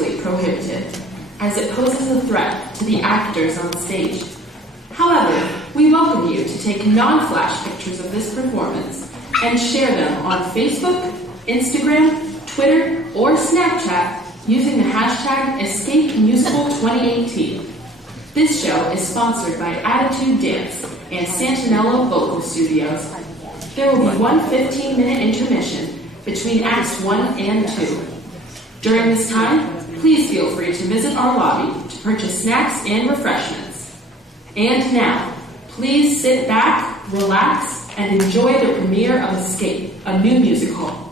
strictly prohibited, as it poses a threat to the actors on stage. However, we welcome you to take non-flash pictures of this performance and share them on Facebook, Instagram, Twitter, or Snapchat using the hashtag EscapeMusical2018. This show is sponsored by Attitude Dance and Santaniello Vocal Studios. There will be one 15-minute intermission between Acts 1 and 2. During this time, please feel free to visit our lobby to purchase snacks and refreshments. And now, please sit back, relax, and enjoy the premiere of Escape, a new musical.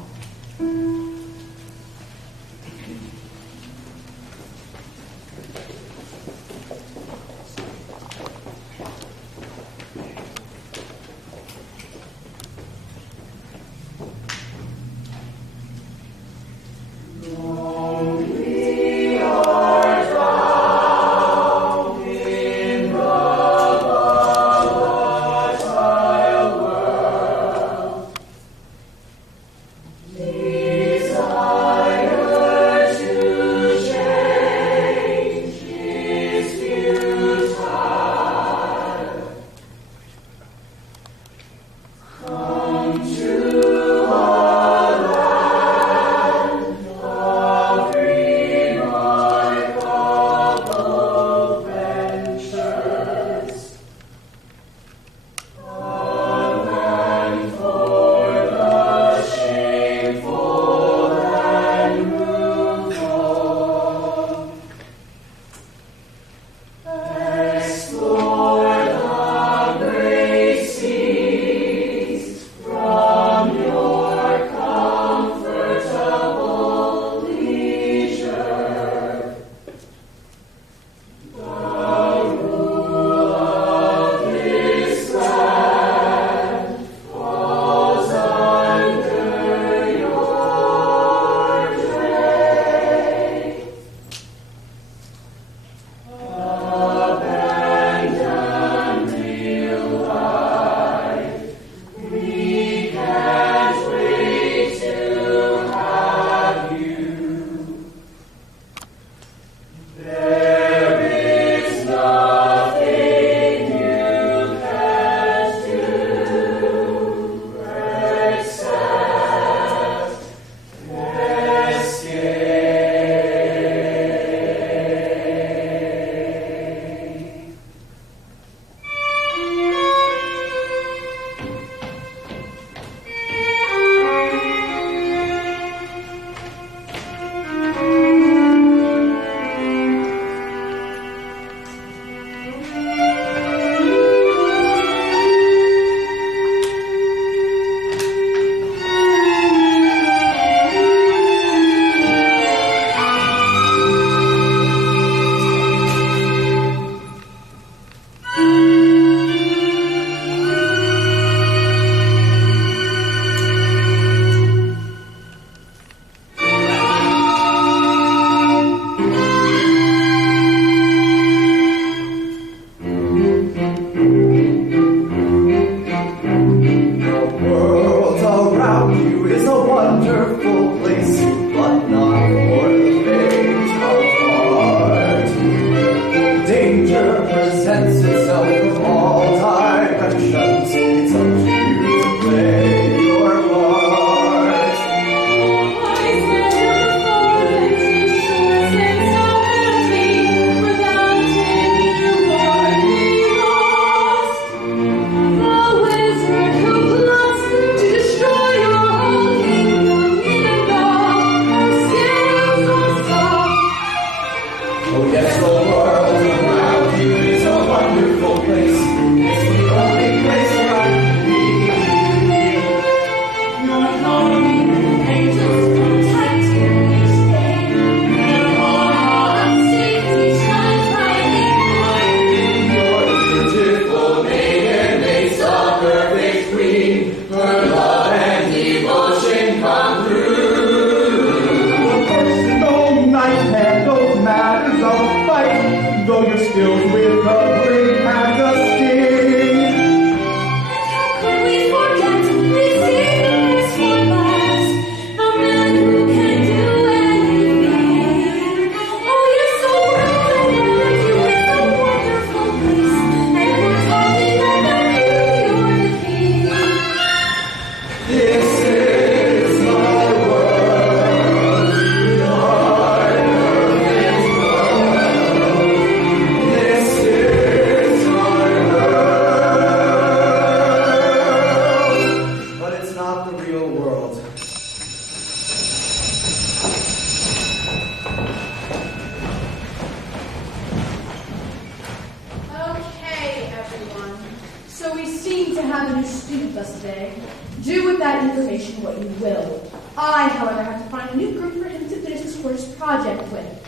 have a new student with us today. Do with that information what you will. I, however, have to find a new group for him to finish this course project with.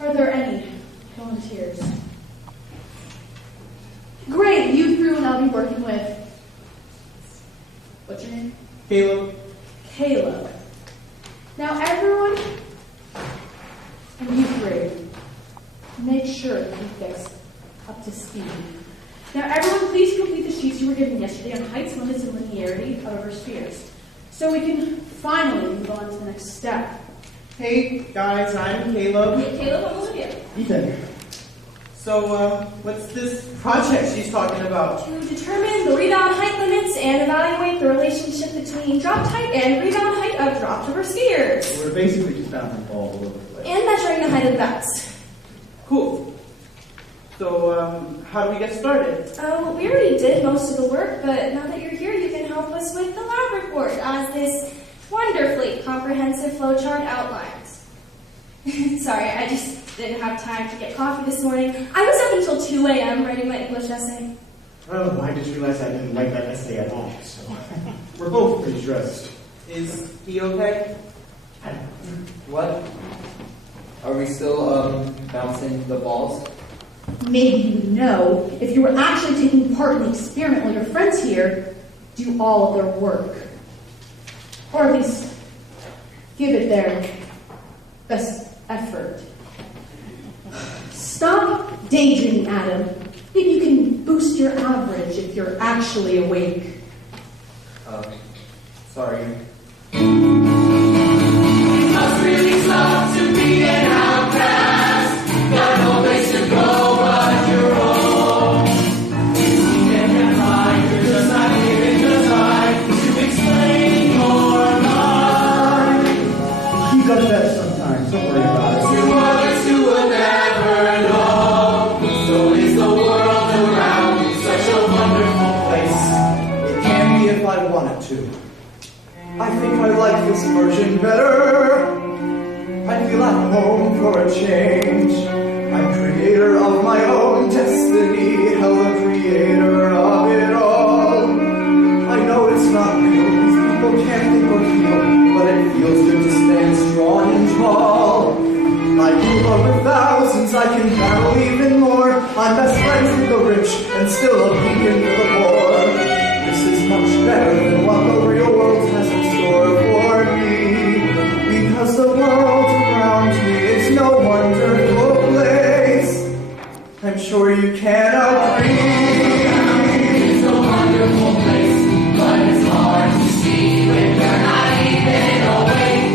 Are there any volunteers? Great, you through and I'll be working with... What's your name? Caleb. Caleb. Now everyone, and you three, make sure to keep this up to speed. Now everyone, please complete the sheets you were given yesterday on heights, limits, and linearity of our spheres, so we can finally move on to the next step. Hey guys, I'm Caleb. Hey Caleb, I'm Olivia. Ethan. So, what's this project she's talking about? To determine the rebound height limits and evaluate the relationship between dropped height and rebound height of dropped over spheres. We're basically just bouncing balls all over the place. And measuring the height of the bounce. Cool. So, how do we get started? We already did most of the work, but now that you're here, you can help us with the lab report as this wonderfully comprehensive flowchart outlines. Sorry, I just didn't have time to get coffee this morning. I was up until 2 a.m. writing my English essay. Oh, I just realized I didn't like that essay at all, so we're both pretty stressed. Is he okay? What? Are we still, bouncing the balls? Maybe you know, if you were actually taking part in the experiment while your friends here do all of their work. Or at least, give it their best effort. Stop daydreaming, Adam. Maybe you can boost your average if you're actually awake. Sorry. Must really stop to be an outcast. Got no place to go but your own. You can't find, you're just not given the time to explain your mind. He does that sometimes, don't worry about it. To others who will never know. So is the world around you such a wonderful place. It can be if I wanted to. I think I like this version better. I feel at home for a change. I'm creator of my own destiny, hell the creator of it all. I know it's not real, these people can't think or feel, but it feels good to stand strong and tall. I grew up with thousands, I can battle even more. I'm best friends with the rich and still a beacon for the poor. This is much better than what the real world has in store for me, because the world around me is no wonderful place. I'm sure you can agree. It's a wonderful place, but it's hard to see when you're not even awake.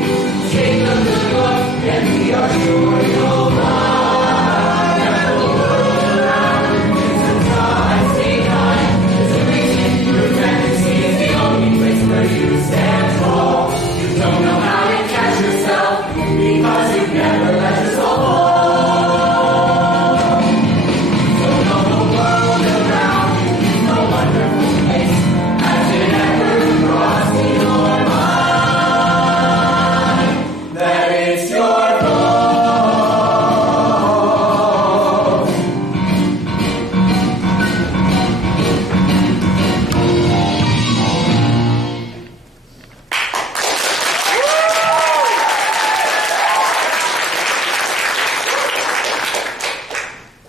Take a good look and we are sure you'll find that the world around you is a time, stay kind. There's a reason your fantasy is the only place where you stand tall. You don't know how to catch yourself because you've never let yourself fall. So know the world around you is no wonderful place. Has it ever crossed in your mind that it's your fault?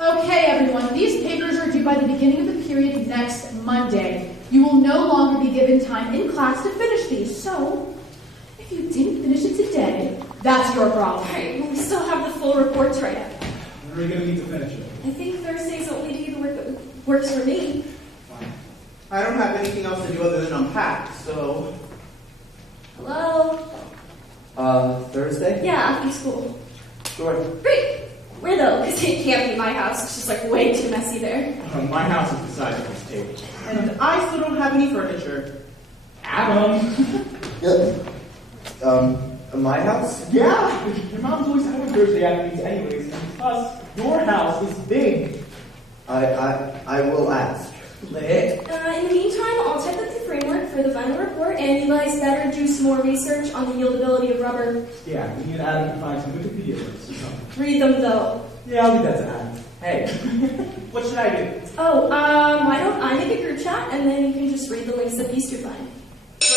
Okay, everyone, these papers are due by the beginning of the period next Monday. You will no longer be given time in class to finish these, so if you didn't finish it today, that's your problem. Alright, well, we still have the full report to write up. When are we going to need to finish it? I think Thursday's the only day the work that works for me. Fine. I don't have anything else to do other than unpack, so... Hello? Thursday? Yeah, after school. Sure. Great! Where though? Because it can't be my house. It's just like way too messy there. My house is beside this table. And I still don't have any furniture. Adam! My house? Yeah! Your mom's always having Thursday afternoons anyways, and plus, your house is big. I will ask. Lit. In the meantime, I'll type up the framework for the final report, and you guys better do some more research on the yieldability of rubber. Yeah, we need Adam to find some Wikipedia links or something. Read them though. Yeah, I'll leave that to Adam. Hey. What should I do? Oh, why don't I make a group chat and then you can just read the links that Beast you find. What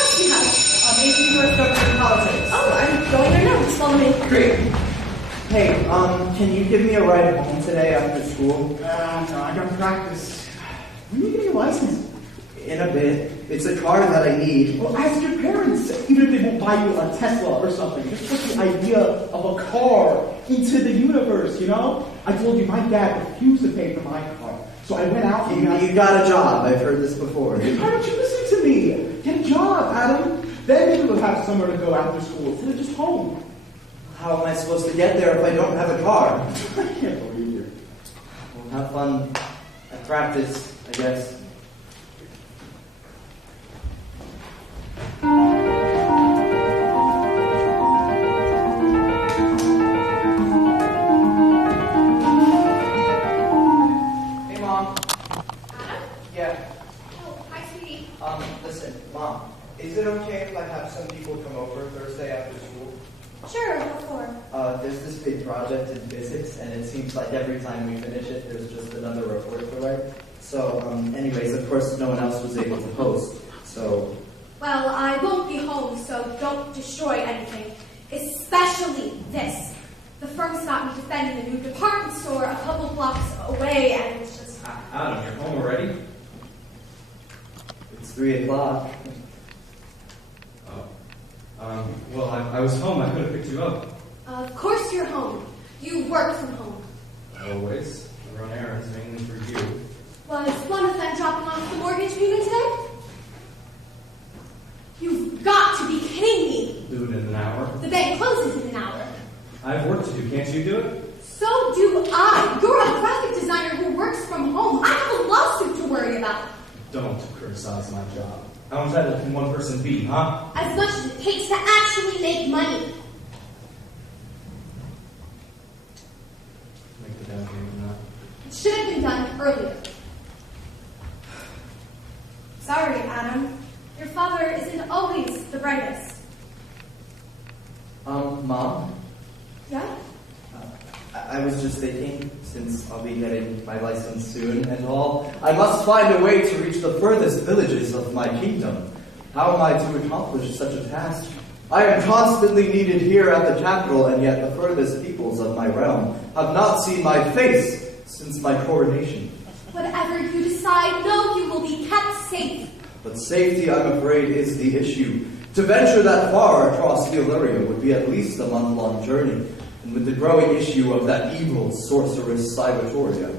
else do you have? Making U.S. government politics. Oh, I'm going there now. Just follow me. Great. Hey, can you give me a ride home today after school? No, I got practice. When are you getting a license? In a bit. It's a car that I need. Well, ask your parents, even if they won't buy you a Tesla or something. Just put the idea of a car into the universe, you know? I told you my dad refused to pay for my car. So I went out and You got a job. I've heard this before. Why don't you listen to me? Get a job, Adam. Then maybe we'll have somewhere to go after school instead of just home. How am I supposed to get there if I don't have a car? I can't believe you. Well, have fun at practice, I guess. Hey, Mom. Adam? Yeah. Oh, hi, sweetie. Listen, Mom. Is it okay if I have some people come over Thursday after school? Sure, what for? There's this big project in physics, and it seems like every time we finish it, there's just another report to write. So, anyways, of course, no one else was able to host. So, Well, I won't be home, so don't destroy anything. Especially this. The firm's got me defending a new department store a couple blocks away, and it's just... Adam, you're home already? it's 3 o'clock. Well, I was home. I could have picked you up. Of course you're home. You work from home. Always. I run errands mainly for you. Was one of them dropping off the mortgage payment today? You've got to be kidding me. Do it in an hour. The bank closes in an hour. I have work to do. Can't you do it? So do I. You're a graphic designer who works from home. I have a lawsuit to worry about. Don't criticize my job. How entitled can one person be, huh? As much as it takes to actually make money. Make the down payment now. It should have been done earlier. Sorry, Adam. Your father isn't always the brightest. Mom? Yeah? I was just thinking, since I'll be getting my license soon and all, I must find a way to reach the furthest villages of my kingdom. How am I to accomplish such a task? I am constantly needed here at the capital, and yet the furthest peoples of my realm have not seen my face since my coronation. Whatever you decide, know you will be kept safe. But safety, I'm afraid, is the issue. To venture that far across the Illyria would be at least a month-long journey. And with the growing issue of that evil sorceress Saevatoria.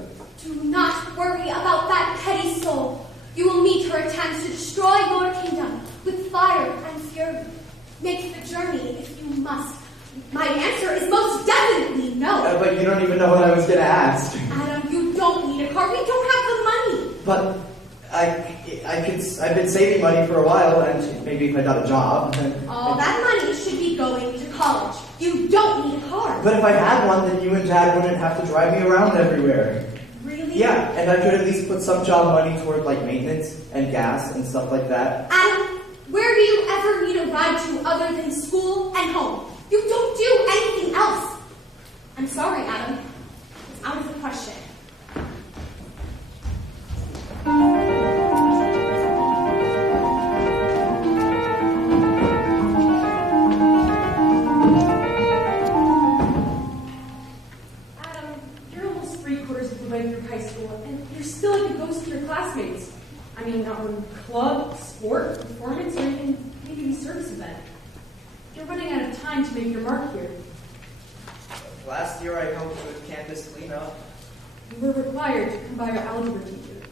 Do not worry about that petty soul. You will meet her attempts to destroy your kingdom with fire and fury. Make the journey if you must. My answer is most definitely no. But you don't even know what I was going to ask. Adam, you don't need a car. We don't have the money. But I've been saving money for a while, and maybe if I got a job. All that money should be going to college. You don't need a car. But if I had one, then you and Dad wouldn't have to drive me around everywhere. Really? Yeah, and I could at least put some job money toward like maintenance and gas and stuff like that. Adam, where do you ever need a ride to other than school and home? You don't do anything else. I'm sorry, Adam. It's out of the question. Classmates. I mean, not on club, sport, performance, or even maybe a service event. You're running out of time to make your mark here. Last year I helped with campus cleanup. You were required to come by our algebra teacher,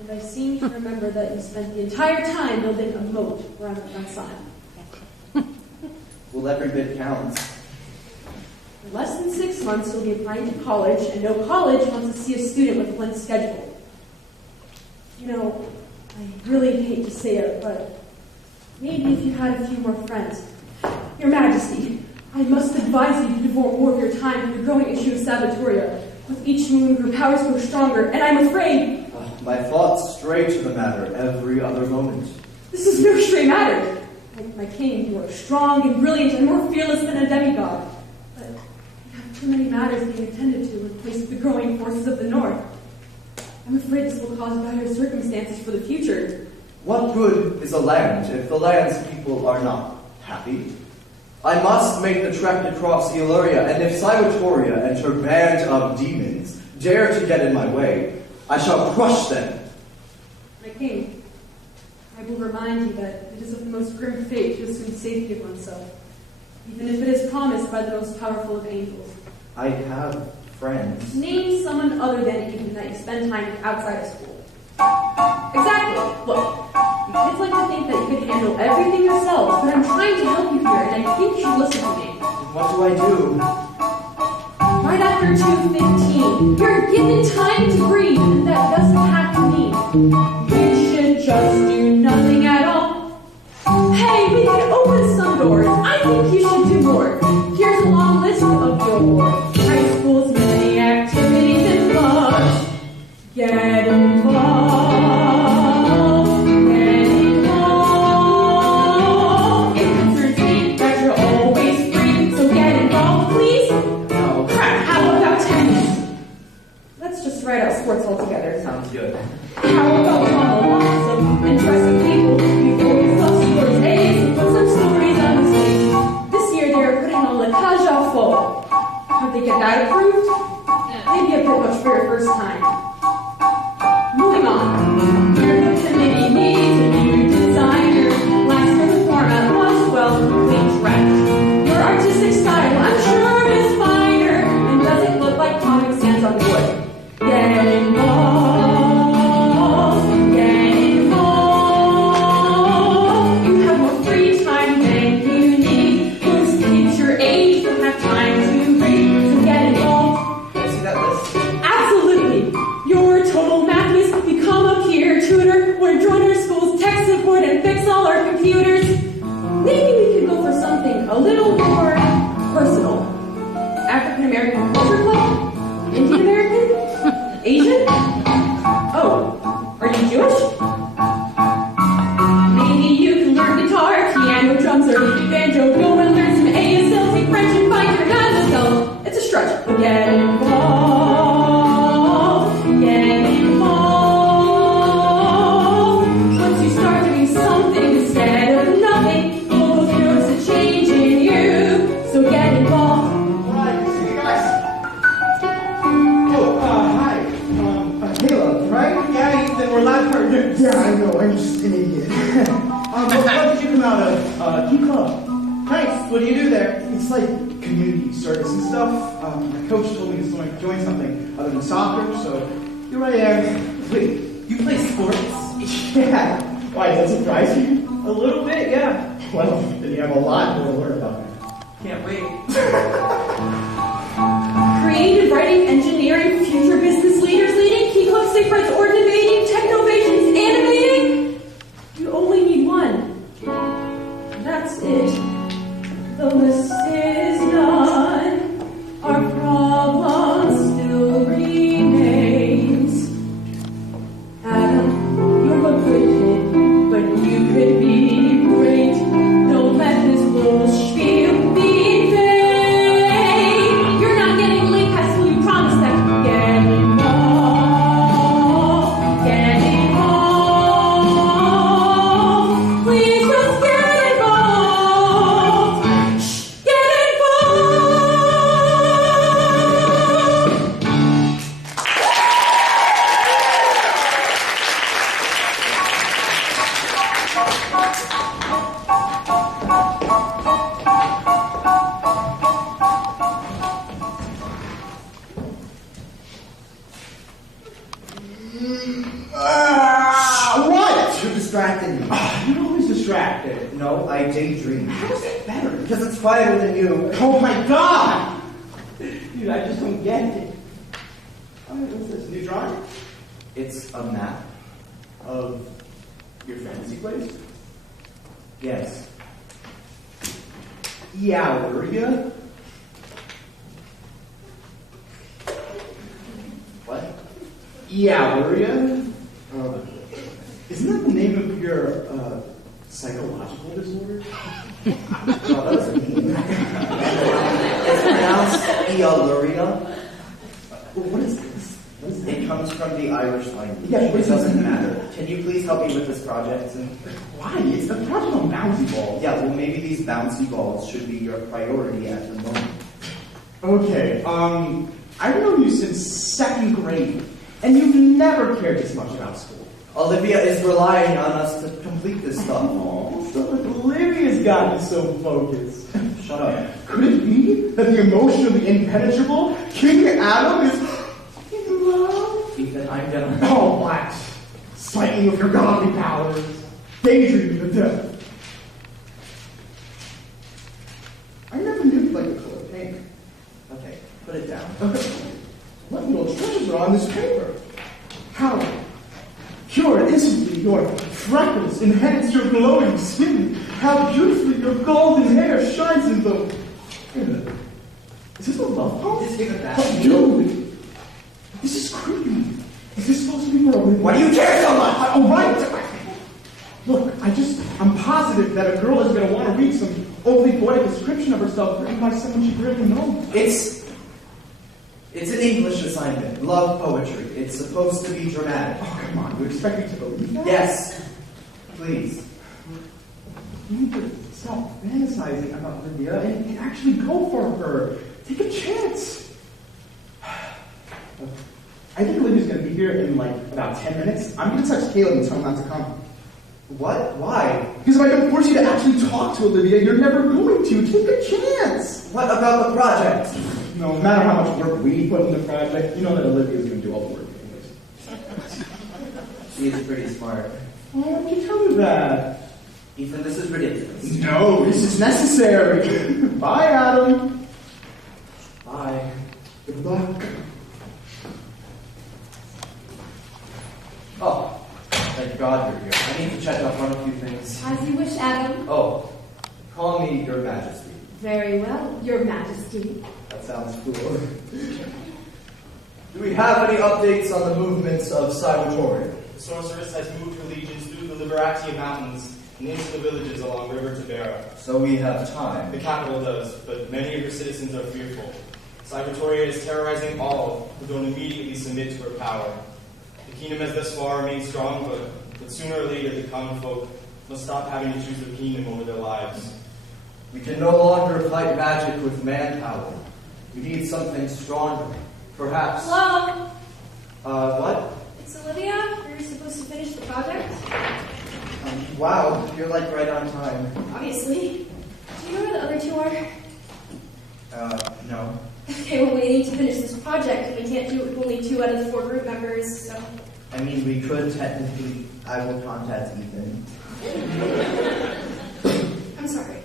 and I seem to remember that you spent the entire time building a moat around the front side. Well, every bit counts. In less than 6 months, you'll be applying to college, and no college wants to see a student with a blank schedule. You know, I really hate to say it, but maybe if you had a few more friends. Your Majesty, I must advise you to devote more of your time to the growing issue of Saevatoria. With each moon, her powers grow stronger, and I'm afraid... My thoughts stray to the matter every other moment. This is no stray matter. My king, you are strong and brilliant and more fearless than a demigod. But you have too many matters matters being attended to in place of the growing forces of the North. I'm afraid this will cause dire circumstances for the future. What good is a land if the land's people are not happy? I must make the trek across Illyria, and if Saevatoria and her band of demons dare to get in my way, I shall crush them. My king, I will remind you that it is of the most grim fate to assume safety of oneself, even if it is promised by the most powerful of angels. I have friends. Name someone other than Eden that you spend time with outside of school. Exactly. Look, you kids like to think that you can handle everything yourselves, but I'm trying to help you here, and I think you should listen to me. What do I do? Right after 2:15, you're given time to breathe, and that doesn't have to mean you should just do nothing at all. Hey, we can open some doors. I think you should do more. Here's a long list of your high school's many activities and clubs. Get involved. Get involved. It concerns me that you're always free, so get involved, please. Oh, crap. How about tennis? Let's just write out sports altogether. Sounds good. How about lots of interesting people? We've always loved stories. Hey, so put some stories on the stage. This year they're putting on La Cage aux Folles. How'd they get that approved? Maybe a bit much for your first time. Moving on. Your committee needs a new designer. Last for the format was well clean tracked. Your artistic style, I'm sure, is finer and doesn't look like Comic Sans on wood. Get involved. Get involved. You have more free time than you need. Most kids your age don't have time to read, so get involved. Can I see that list? Absolutely. Your total mathis, become a peer tutor, or join our school's tech support and fix all our computers. Maybe we could go for something a little more personal. African American Culture Club? Indian American? Asian? Oh, are you Jewish? Maybe you can learn guitar, piano, drums, or banjo. Go and learn some ASL, take French and find your guys yourself. It's a stretch, but get involved. Get involved. Once you start doing something instead of nothing, you'll notice a change in you. So get involved. Alright, see you guys. Oh, hi. Caleb, right? Yeah, Ethan, we're live partners. Yeah, I know, I'm just an idiot. What did you come out of? Key Club. Nice. What do you do there? It's like community service and stuff. My coach told me to join something other than soccer, so here I am. Wait, you play sports? Yeah. Why, does that surprise you? A little bit, yeah. Well, then you have a lot more to learn about me. Can't wait. Creative writing, engineering, future business leaders leading, key club safe rights, ordinating, technovations, animating. You only need one. That's it. The list is done. Our problem still remains. Adam, you're a good kid, but you could be great. Don't let this little spiel be in vain. You're not getting late high school, you promised that. Get involved. Get involved. Please just get involved. Shh, get What? You're distracting me. You're always distracted. No, I daydream. How is that better? Because it's quieter than you. Oh my god! Dude, I just don't get it. Oh, what's this? New drawing? It's a map. Of your fantasy place? Yes. Illyria? What? Illyria? Isn't that the name of your psychological disorder? Oh, that was mean. It's pronounced Ialurina. What is this? What is It comes from the Irish language. Yeah, it doesn't matter. Can you please help me with this project? Why? It's the project on bouncy balls. Yeah, well, maybe these bouncy balls should be your priority at the moment. Okay, I've known you since 2nd grade, and you've never cared this much about school. Olivia is relying on us to complete this stuff. Oh, so Olivia's gotten so focused. Shut up. Could it be that the emotionally impenetrable King Adam is in love? Ethan, I'm gonna... Oh, what? Slightly with your godly powers, daydreaming to death. I never knew you liked the color pink. Okay, put it down. What little treasures are on this paper? How pure and instantly your freckles enhance your glowing skin. How beautifully your golden hair shines in the... Wait a minute. Is this a love poem? Just give it back. Oh, dude! This is creepy. Is this supposed to be for Olivia? Why do you care so much? Oh, right! Look, I'm positive that a girl is going to want to read some overly poetic description of herself written by someone she barely knows. It's an English assignment. Love poetry. It's supposed to be dramatic. Oh, come on. You expect me to believe that? Yes. Please. You need to stop fantasizing about Olivia and actually go for her. Take a chance. I think Olivia's going to be here in like about 10 minutes. I'm going to text Caleb and tell him not to come. What? Why? Because if I don't force you to actually talk to Olivia, you're never going to. Take a chance. What about the project? No matter how much work we put in the project, you know that Olivia's going to do all the work anyways. She is pretty smart. Why don't you tell me that? Ethan, this is ridiculous. No, this is necessary. Bye, Adam. Bye. Good luck. Oh, thank God you're here. I need to check up on a few things. As you wish, Adam. Oh, call me Your Majesty. Very well, Your Majesty. That sounds cool. Do we have any updates on the movements of Saevatoria? The sorceress has moved her legions through the Liberati Mountains and into the villages along River Tabera. So we have time. The capital does, but many of her citizens are fearful. Saevatoria is terrorizing all who don't immediately submit to her power. The kingdom has thus far remained strong, but sooner or later the common folk must stop having to choose the kingdom over their lives. We can no longer fight magic with manpower. We need something stronger. Perhaps... Hello? What? It's Olivia. You're supposed to finish the project? Wow, you're like right on time. Obviously. Do you know where the other two are? No. Okay, well, we need to finish this project, and we can't do it with only 2 out of the 4 group members, so... I mean, we could technically... I will contact Ethan. I'm sorry.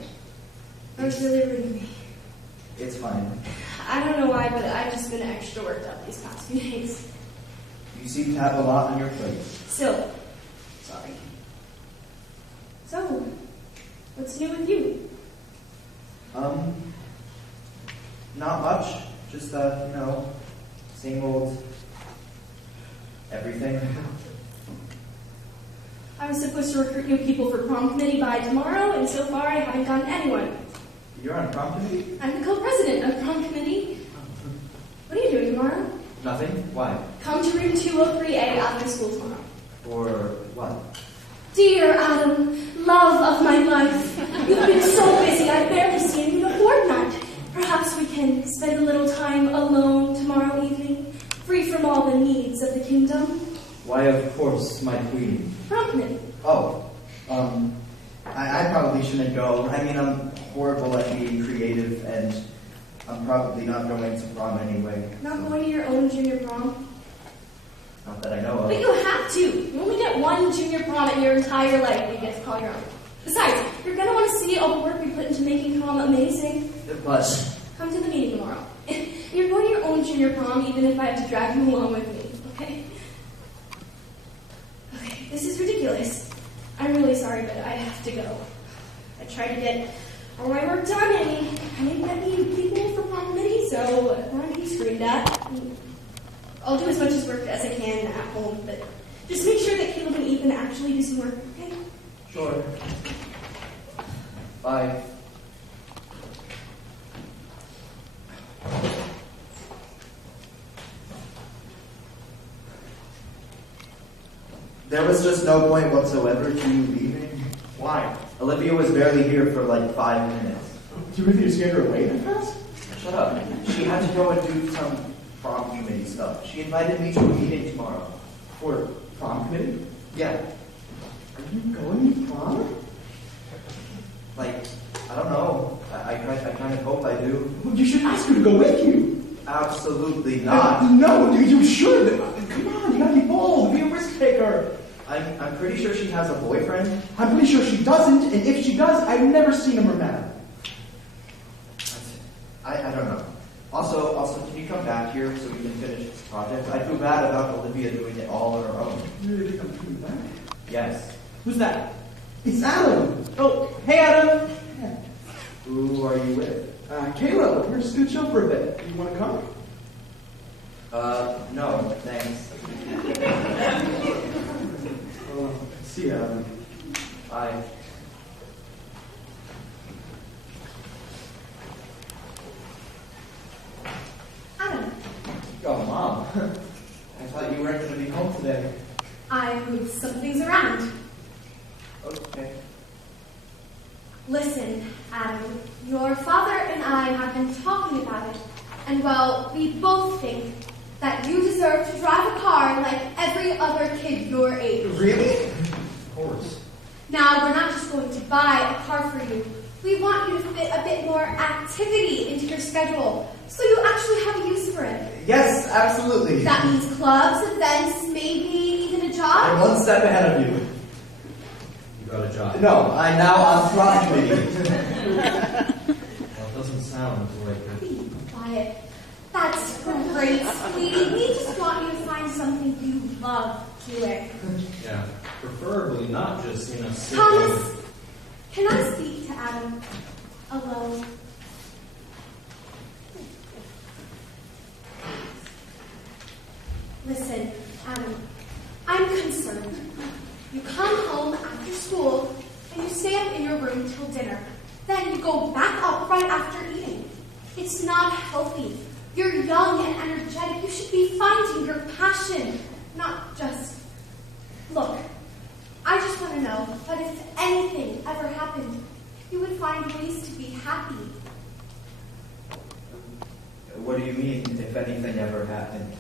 That was really rude of me. It's fine. I don't know why, but I've just been extra worked up these past few days. You seem to have a lot on your plate. Still, sorry. So, what's new with you? Not much. Just, same old everything. I was supposed to recruit new people for prom committee by tomorrow, and so far I haven't gotten anyone. You're on prom committee? I'm the co-president of prom committee. What are you doing tomorrow? Nothing? Why? Come to room 203A after school tomorrow. For what? Dear Adam, love of my life, you've been so busy I've barely seen you in a fortnight. Perhaps we can spend a little time alone tomorrow evening, free from all the needs of the kingdom. Why, of course, my queen. Prom committee. Oh, I probably shouldn't go. I mean, I'm horrible at being creative, and I'm probably not going to prom anyway. Not going to your own junior prom? Not that I know of. But you have to. You only get one junior prom in your entire life and you get to call your own. Besides, you're going to want to see all the work we put into making prom amazing. But Come to the meeting tomorrow. You're going to your own junior prom even if I have to drag you along with me, okay? Okay, this is ridiculous. I'm really sorry, but I have to go. I tried to get all my work done and I didn't get any people for prom committee, so I'm going to be screamed at. I'll do as much work as I can at home, but just make sure that Caleb and Ethan actually do some work, okay? sure. Bye. There was just no point whatsoever to you leaving. Why? Olivia was barely here for like 5 minutes. Do you think you scared her away that fast? Shut up. She had to go and do some prom committee stuff. She invited me to a meeting tomorrow. For prom committee? Yeah. Are you going to prom? Like, I don't know. I kind of hope I do. Well, you should ask her to go with you. Absolutely not. No, you should. Come on, you gotta be bold. Be a risk taker. I'm pretty sure she has a boyfriend. I'm pretty sure she doesn't, and if she does, I've never seen him or met him. I don't know. Also, can you come back here so we can finish this project? I feel bad about Olivia doing it all on her own. You really think I'm coming back? Yes. Who's that? It's Adam. Oh, hey, Adam. Yeah. Who are you with? Caleb, we're just gonna chill for a bit. You wanna come? No, thanks. See ya, Adam. Bye. Adam, Oh, Mom. I thought you weren't going to be home today. I moved some things around. Okay. Listen, Adam, your father and I have been talking about it, and well, we both think that you deserve to drive a car like every other kid your age. Really? Of course. Now, we're not just going to buy a car for you. We want you to fit a bit more activity into your schedule, so you actually have a use for it. Yes, absolutely. That means clubs, events, maybe even a job. I'm one step ahead of you. You got a job. No, I'm now on prom committee. Well, it doesn't sound like it. Be quiet. That's great, sweetie. We just want you to find something you love doing. Yeah, preferably not just, sit Thomas, can I speak to Adam alone? Listen, Adam, I'm concerned. You come home after school and you stay up in your room till dinner. Then you go back up right after eating. It's not healthy. You're young and energetic. You should be finding your passion, not just... Look, I just want to know that if anything ever happened, you would find ways to be happy. What do you mean, if anything ever happened?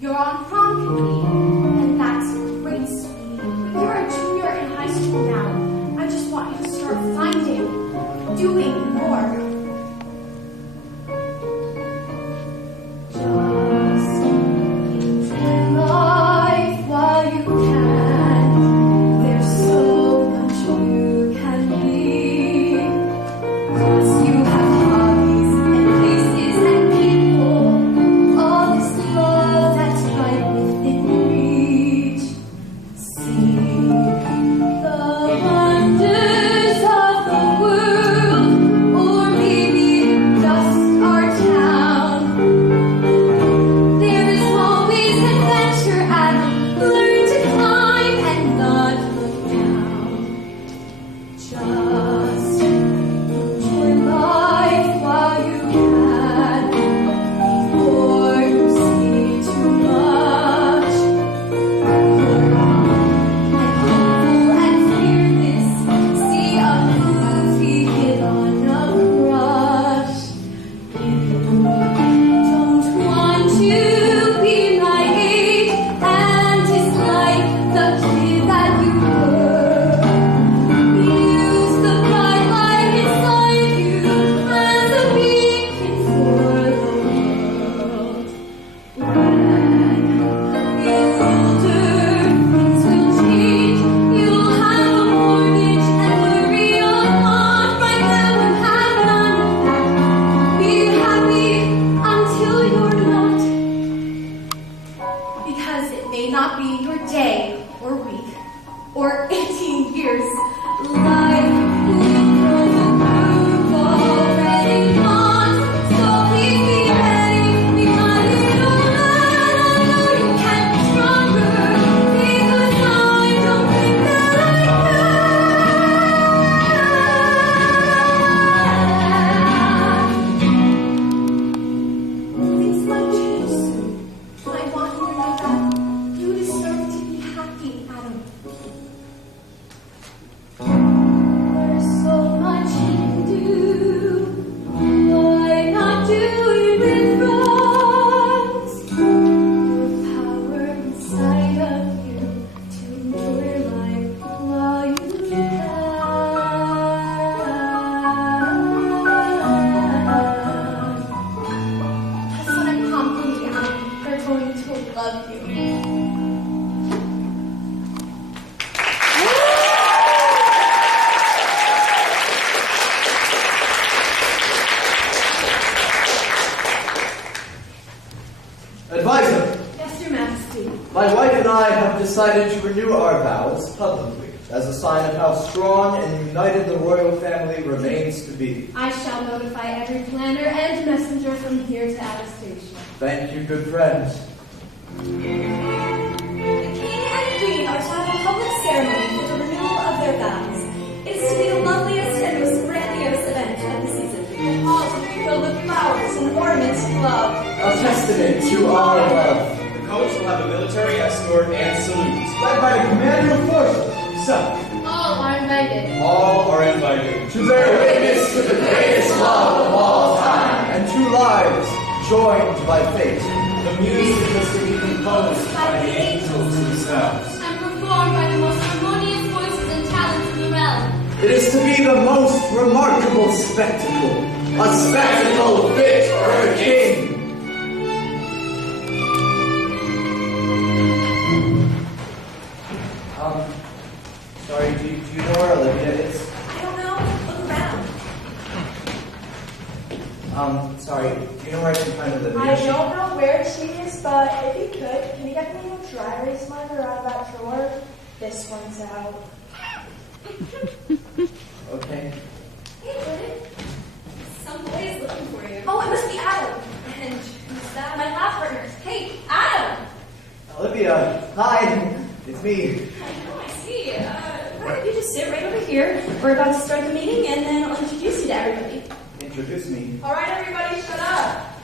You're on prom committee, and that's great, sweetie. But you're a junior in high school now. I just want you to start finding, doing more. Just enjoy life while you can. There's so much you can be. 'Cause you have hobbies and places and people. All this love that's right within reach. See the wonders of the world, or My wife and I have decided to renew our vows publicly as a sign of how strong and united the royal family remains to be. I shall notify every planner and messenger from here to attestation. Thank you, good friend. The king and queen are to have a public ceremony for the renewal of their vows. It is to be the loveliest and most grandiose event of the season. The halls will be filled with flowers and ornaments of love. A testament to our love. The coach will have a military escort and salute. Led by the commander of forces himself. All are invited. All are invited. To bear witness to the greatest love of all time, and two lives joined by fate. The music is to be composed by the angels themselves. And performed by the most harmonious voices and talents in the realm. It is to be the most remarkable spectacle. A spectacle fit for a king. Sorry, do you know where Olivia is? I don't know. Look around. Sorry, do you know where I can find Olivia? I don't know where she is, but if you could, can you get me a dry erase marker out of that drawer? This one's out. Okay. Hey, Jordan. Some boy is looking for you. Oh, it must be Adam. And who's that? My lab partner. Hey, Adam! Olivia, hi. It's me. I know, I see. Why don't you just sit right over here? We're about to start the meeting, and then I'll introduce you to everybody. Introduce me. All right, everybody, shut up.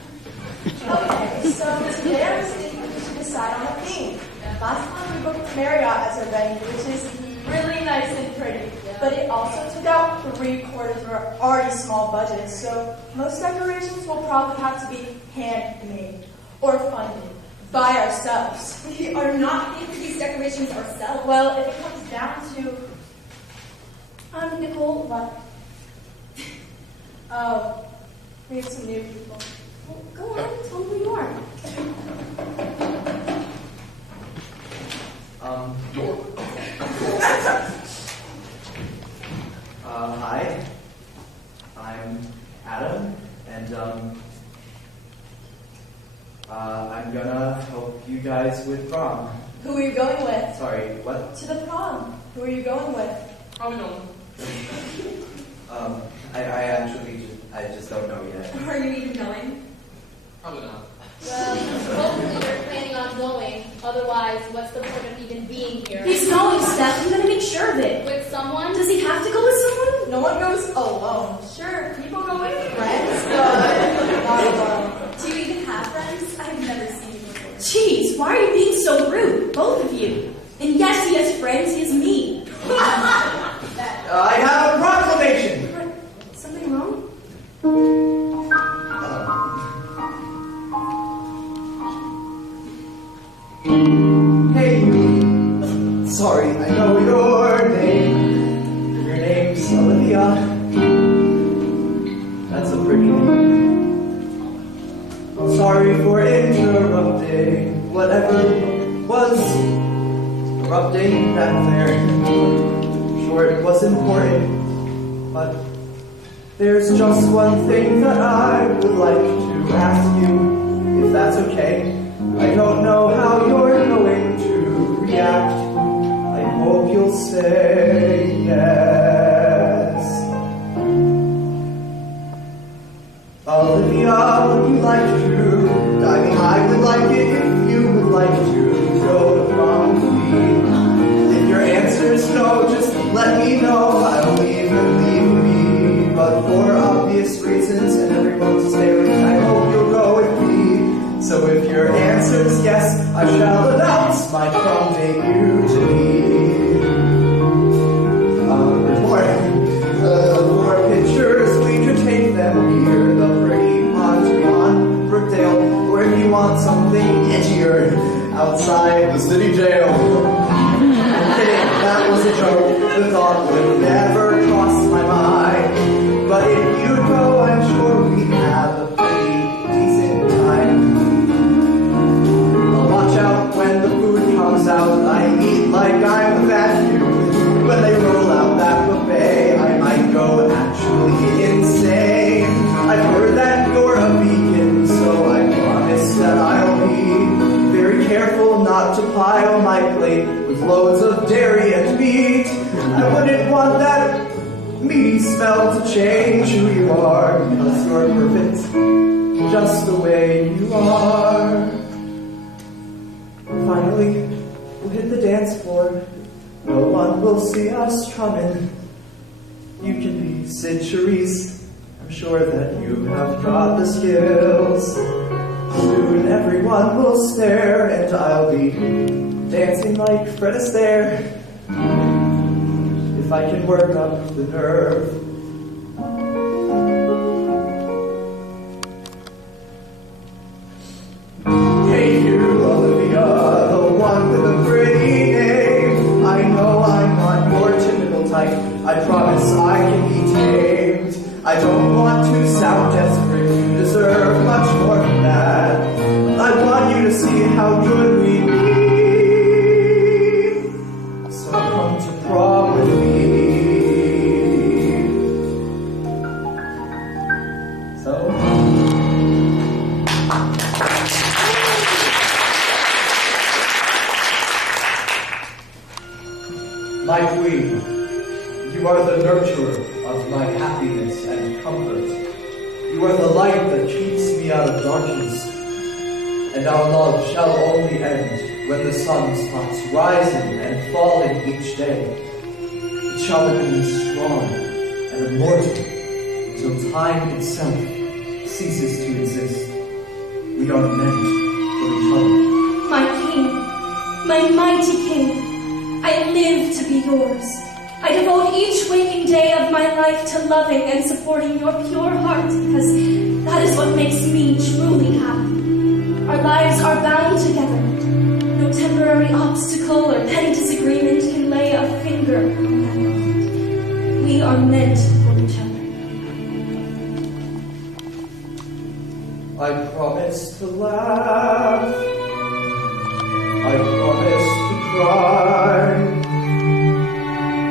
Okay, so today I was thinking we should decide on a theme. Last time we booked Marriott as our venue, which is really nice and pretty, but it also took out 3/4 of our already small budget, so most decorations will probably have to be handmade or funded by ourselves. We are not paying for these decorations ourselves. Well, if it comes down to... Nicole, What? Oh, we have some new people. well, go on, tell me who you are. Hi. I'm Adam, and I'm gonna help you guys with prom. Who are you going with? Sorry, what? To the prom. Who are you going with? Probably no. I just don't know yet. Are you even going? Probably not. Well, hopefully you're planning on going. Otherwise, what's the point of even being here? He's going, Steph. I'm gonna make sure of it. With someone? Does he have to go with someone? No one goes alone. Sure, people go with friends, but not alone. Do you even have friends? I've never seen you before. Jeez, why are you being so rude? Both of you. And yes, he has friends. He has me. I have a proclamation. Something wrong? Hey, you. Sorry, I know your name. Your name's Olivia. That's a pretty name. Sorry for interrupting whatever was erupting back there. Sure, it was important, but there's just one thing that I would like to ask you, if that's okay. I don't know how you're going to react. I hope you'll say yes. Olivia, would you like to? I would like it if you would like to go to prom with me. If your answer is no, just let me know. I'll leave and leave me. But for obvious reasons and everyone's staring, I hope you'll go with me. So if your answer is yes, I shall announce my prom debut to be. For pictures, we could take them near the pretty pond beyond Brookdale, or if you want something edgier, outside the city jail. I'm kidding, that was a joke. The thought would never cross my mind. But if you'd go, I'm sure we'd have a pretty decent time. I'll watch out when the food comes out. I eat like I'm a vacuum. When they roll out that buffet, I might go actually insane. I've heard that you're a vegan, so I promise that I'll be very careful not not to pile my plate with loads of dairy and meat. I wouldn't want that meaty smell to change who you are, because you're perfect just the way you are. Finally, we'll hit the dance floor. No one will see us coming. You can be centuries. I'm sure that you have got the skills. Soon everyone will stare, and I'll be dancing like Fred Astaire. If I can work up the nerve. Hey you, Olivia, the one with the pretty name. I know I'm not your typical type. I promise I can be tamed. I don't want to sound desperate. You deserve much more than that. I want you to see how good we be. So come to prom with me. So. My queen, you are the nurturer of my happiness and comfort. You are the light that keeps me out of darkness. And our love shall only end when the sun stops rising and falling each day. It shall remain strong and immortal till time itself ceases to exist. We are meant for each other. My king, my mighty king, I live to be yours. I devote each waking day of my life to loving and supporting your pure heart, because that is what makes me truly happy. Our lives are bound together. No temporary obstacle or petty disagreement can lay a finger on that bond. We are meant for each other. I promise to laugh. I promise to cry.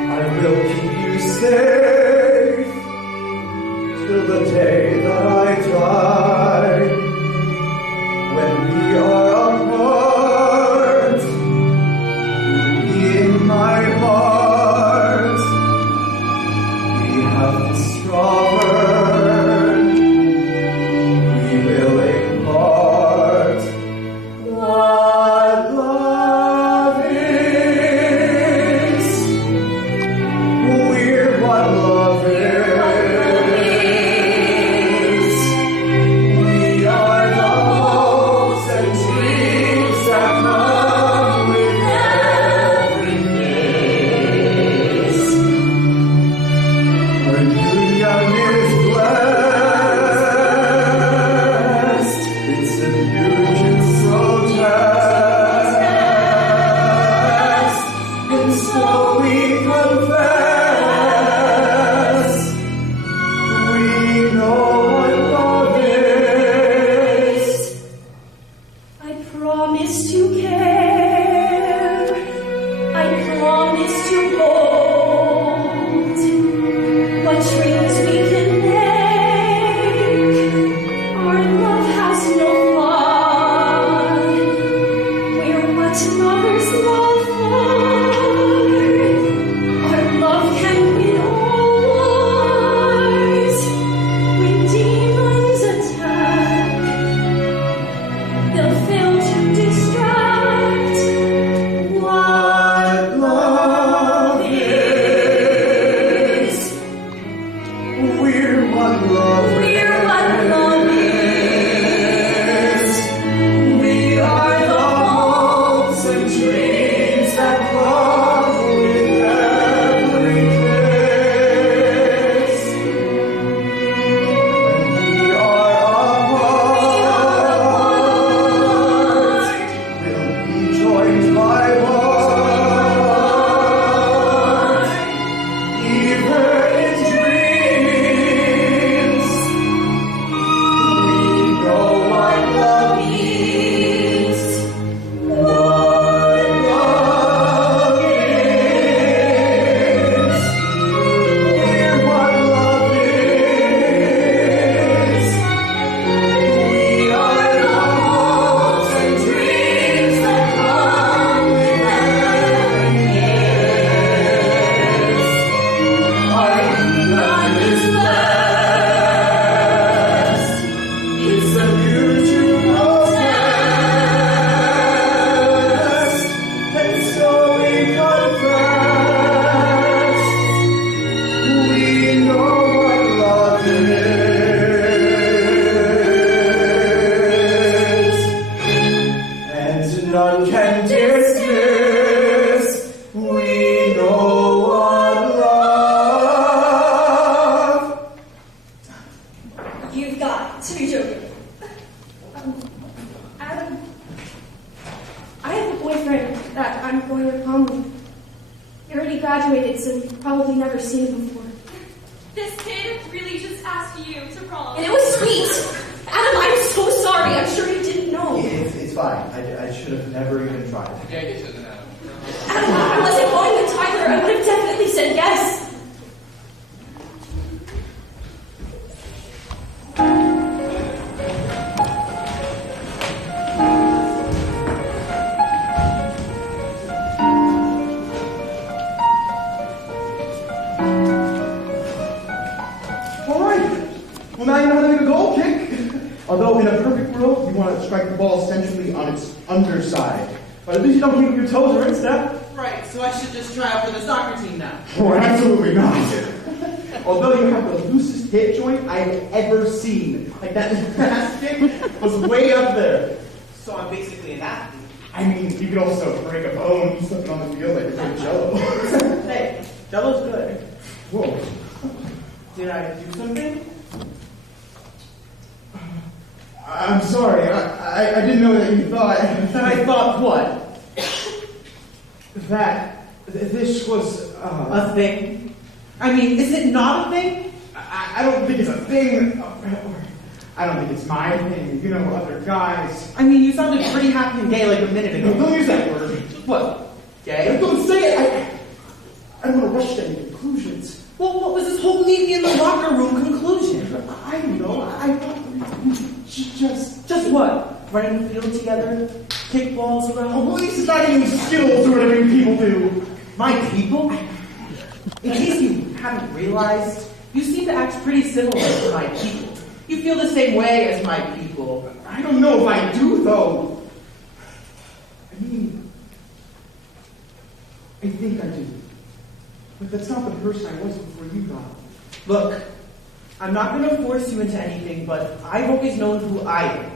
I will keep you safe till the day that I die. When we are apart, you'll be in my heart. We have discovered we will impart what love is. We're what love is. We are the hopes and dreams that come with every kiss. Our union is blessed. It's a union so just, and so we confess. We know what love is. I promise to care. I promise to hold. What dreams we can make. Our love has no flaw. We're what lovers love for. Our love can win all wars. When demons attack, they'll fail to distract what Love is. We're what love we're what love is. Adam, I have a boyfriend that I'm going to prom with. He already graduated, so you've probably never seen him before. This kid really just asked you to prom. And it was sweet. Adam, I'm so sorry. I'm sure you didn't know. It's fine. I should have never even tried. Yeah, you shouldn't have. Adam, if I wasn't going with Tyler, I would have definitely said yes. Now you know how to make a goal kick. Although in a perfect world, you want to strike the ball centrally on its underside. But at least you don't keep your toes or instep. Right, so I should just try out for the soccer team now. Oh, absolutely not. Although you have the loosest hip joint I've ever seen. Like that last kick was way up there. So I'm basically an athlete. I mean, you could also break a bone slipping on the field like you're playing Jello. Hey, Jello's good. Whoa. Did I do something? I'm sorry. I didn't know that you thought. That I thought what? That this was A thing? I mean, is it not a thing? I don't think it's a thing. I don't think it's my thing. You know, other guys. I mean, you sounded pretty happy and gay like a minute ago. Don't use that word. What? Gay? Don't say it. I don't want to rush to any conclusions. Well, what was this whole meet me in the locker room conclusion? I know. I thought Just what? Run in the field together? Kick balls around? Oh, well, these are not even skills or whatever you people do. My people? In case you haven't realized, you seem to act pretty similar to my people. You feel the same way as my people. I don't know if I do, though. I mean, I think I do. But that's not the person I was before you got. Look, I'm not going to force you into anything, but I've always known who I am.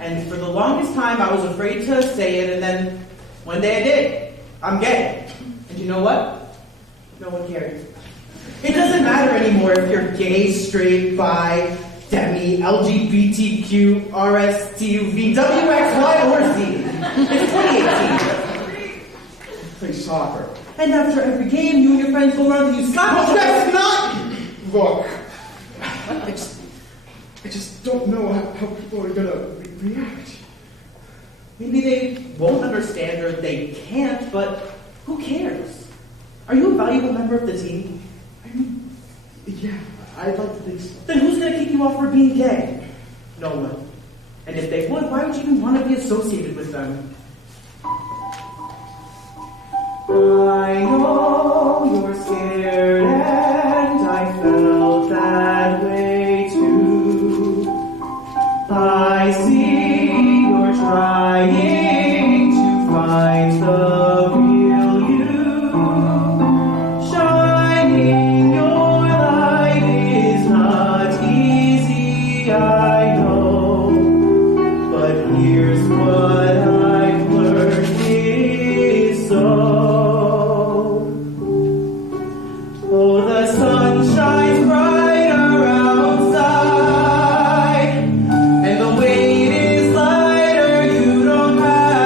And for the longest time, I was afraid to say it, and then one day I did. I'm gay. And you know what? No one cares. It doesn't matter anymore if you're gay, straight, bi, demi, LGBTQ, RSTUV, WXY, or Z. It's 2018. Play soccer. And after every game, you and your friends go around and you slap each That's other. not. Look, I just don't know how people are gonna react. Maybe they won't understand or they can't, but who cares? Are you a valuable member of the team? I mean, yeah, I'd like to think so. Then who's going to kick you off for being gay? No one. And if they would, why would you even want to be associated with them? I know you're scared and I felt that way too. I see you're trying to find the real you. Shining your light is not easy, I know. But here's what I've learned is so. Oh, the sun shines brighter outside, and the weight is lighter. You don't have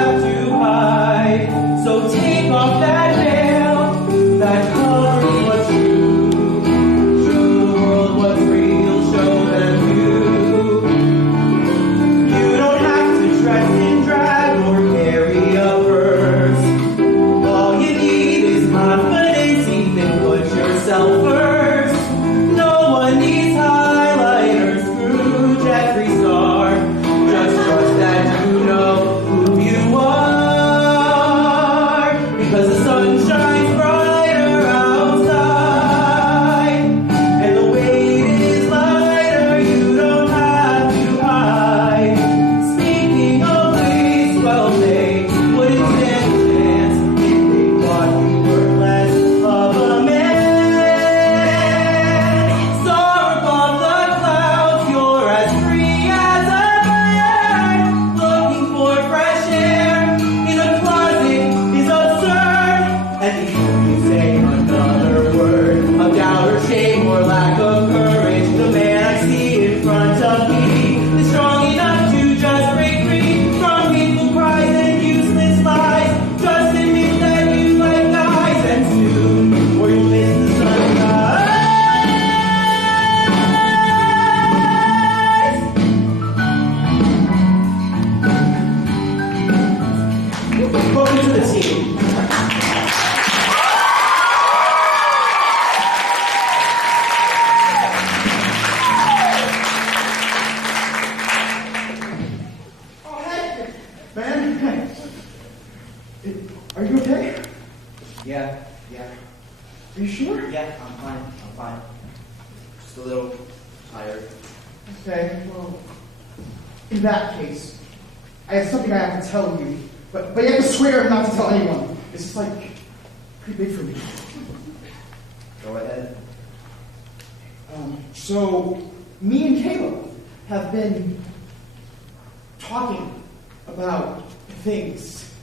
Yeah. Are you sure? Yeah, I'm fine. Just a little tired. Okay, well, in that case, I have something I have to tell you, but you have to swear not to tell anyone. This is like pretty big for me. Go ahead. So, me and Caleb have been talking about things,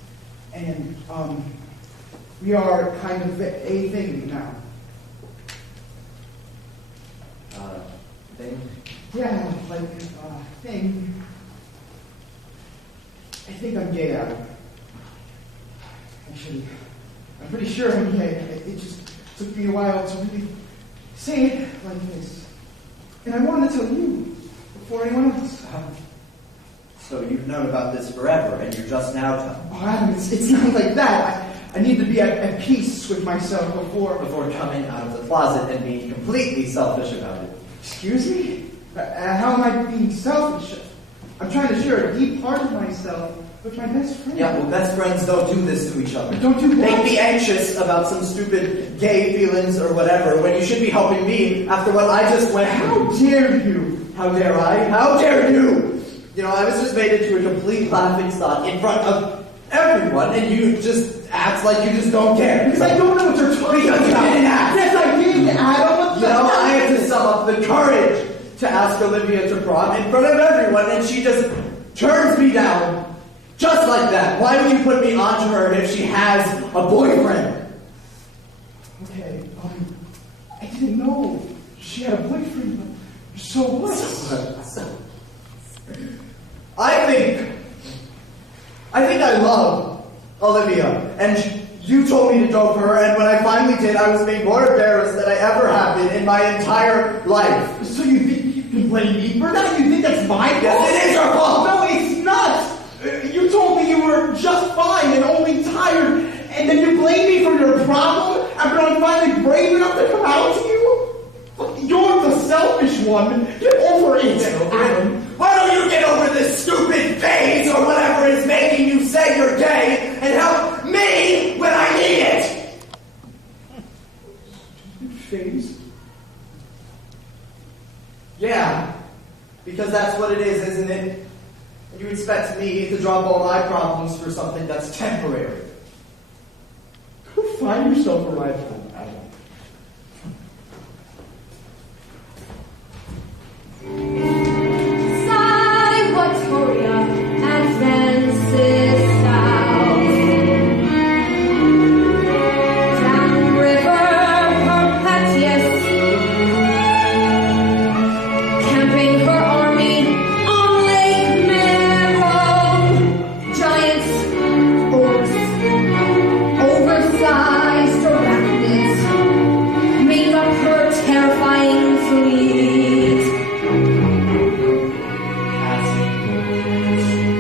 and we are kind of a thing now. Thing? Yeah, like thing. I think I'm gay, Adam. Actually, I'm pretty sure I'm gay. It just took me a while to really say it like this. And I wanted to tell you before anyone else. So you've known about this forever, and you're just now telling. Oh, Adam, it's not like that. I need to be at peace with myself before coming out of the closet and being completely selfish about it. Excuse me? How am I being selfish? I'm trying to share a deep part of myself with my best friend. Yeah, well, best friends don't do this to each other. Don't do what? Make me anxious about some stupid gay feelings or whatever when you should be helping me after what I just went. How dare you? How dare I? How dare you? You know, I was just made into a complete laughingstock in front of everyone, and you just act like you just don't care. Because I don't know what you're talking about. Because you didn't ask. Yes, I did, Adam. You know, I had to sum up the courage to ask Olivia to prom in front of everyone, and she just turns me down. Just like that. Why would you put me onto her if she has a boyfriend? Okay, I didn't know she had a boyfriend. So what? I think I love Olivia, and you told me to go for her, and when I finally did, I was made more embarrassed than I ever have been in my entire life. So you think you can blame me for that? You think that's my fault? Yes, it is your fault! No, it's not! You told me you were just fine and only tired, and then you blame me for your problem after I'm finally brave enough to come out to you? You're the selfish one. Get over it, Adam. Why don't you get over this stupid phase or whatever is making you say you're gay and help me when I need it? Phase? Yeah, because that's what it is, isn't it? You expect me to drop all my problems for something that's temporary. Go find yourself a rival, Adam. Saevatoria advances south. Down river Perpetuous, camping her army on Lake Merrow. Giants, oaks, oversized arachnids make up her terrifying fleet.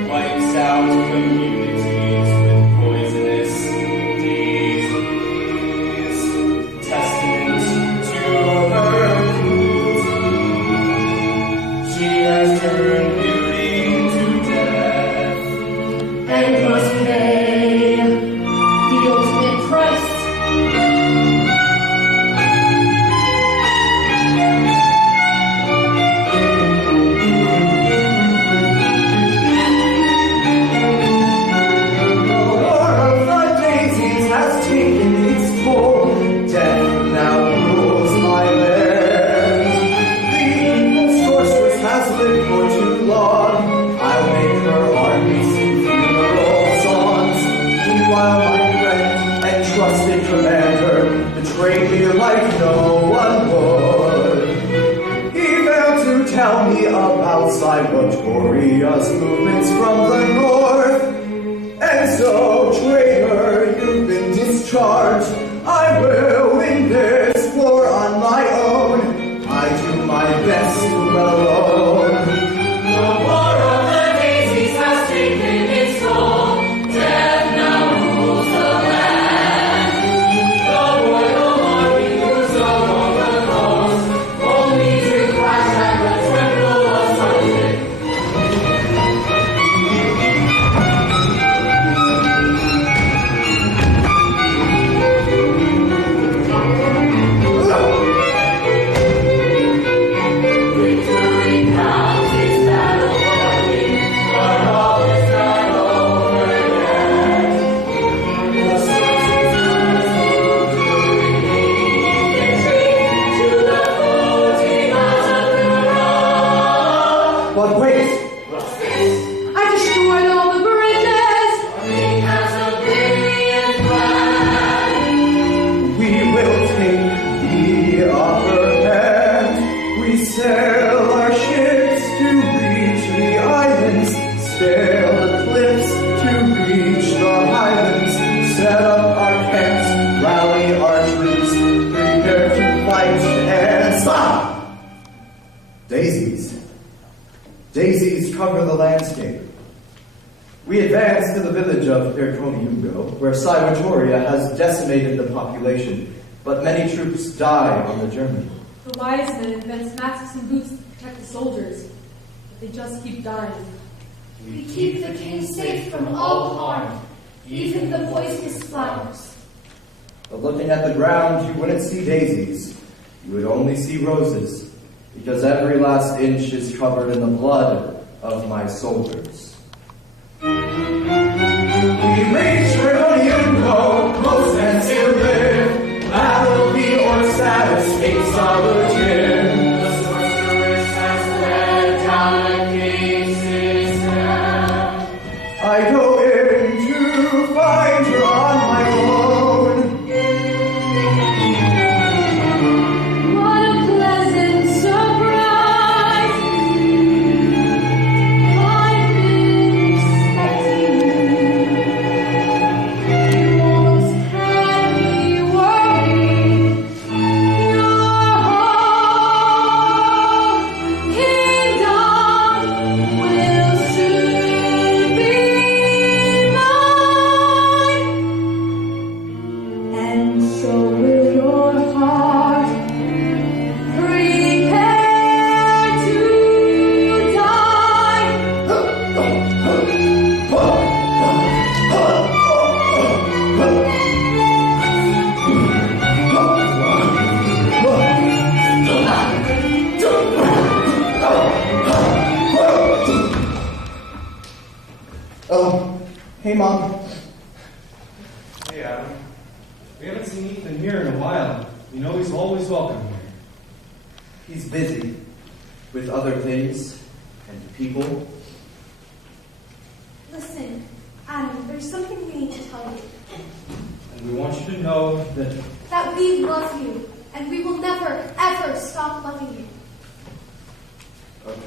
Wipes out communities with poisonous disease. Testament to her cruelty. She has turned beauty to death. And must pay the ultimate price. The war of the daisies has taken its toll. Death now rules my land. The equal sorceress has lived for too long. I'll make her army sing funeral songs. Meanwhile, my friend and trusted commander betrayed me like no one would. He failed to tell me about Saevatoria's movements from the north. And so, traitor, you've been discharged. I will win this war on my own. I do my best to let alone. The war of the daisies has taken its toll. Death now rules the land. The royal army moves along the coast, only to crash at the temple of sunset. landscape. We advance to the village of Ferrigno, where Saevatoria has decimated the population, but many troops die on the journey. The wise men invent masks and boots to protect the soldiers, but they just keep dying. We keep the king safe from all harm, even the poisonous flowers. But looking at the ground, you wouldn't see daisies. You would only see roses, because every last inch is covered in the blood of my soldiers. We reach Ferrigno, close and still live. Battle be or sad escape solitaire. The sorceress has led down the king's system. I go in to find her on my own. What a pleasant surprise! I've been expecting you. You almost had me worried. Your whole kingdom will soon be mine, and so will your heart. Prepare to die. Oh, hey Mom. Hey, Adam. We haven't seen Ethan here in a while. You know he's always welcome here. He's busy with other things and people. Listen, Adam, there's something we need to tell you. And we want you to know that That we love you, and we will never, ever stop loving you.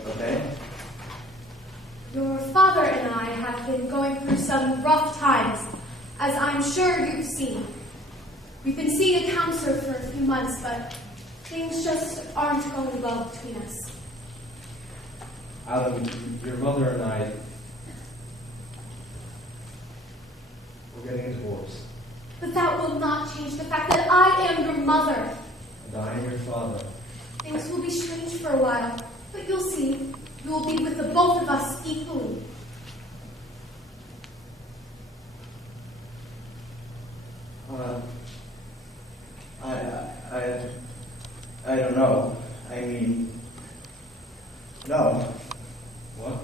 Okay? Your father and I have been going through some rough times, as I'm sure you've seen. We've been seeing a counselor for a few months, but things just aren't going well between us. Adam, your mother and I, we're getting a divorce. But that will not change the fact that I am your mother. And I am your father. Things will be strange for a while, but you'll see. You will be with the both of us equally. I don't know. I mean, no. What?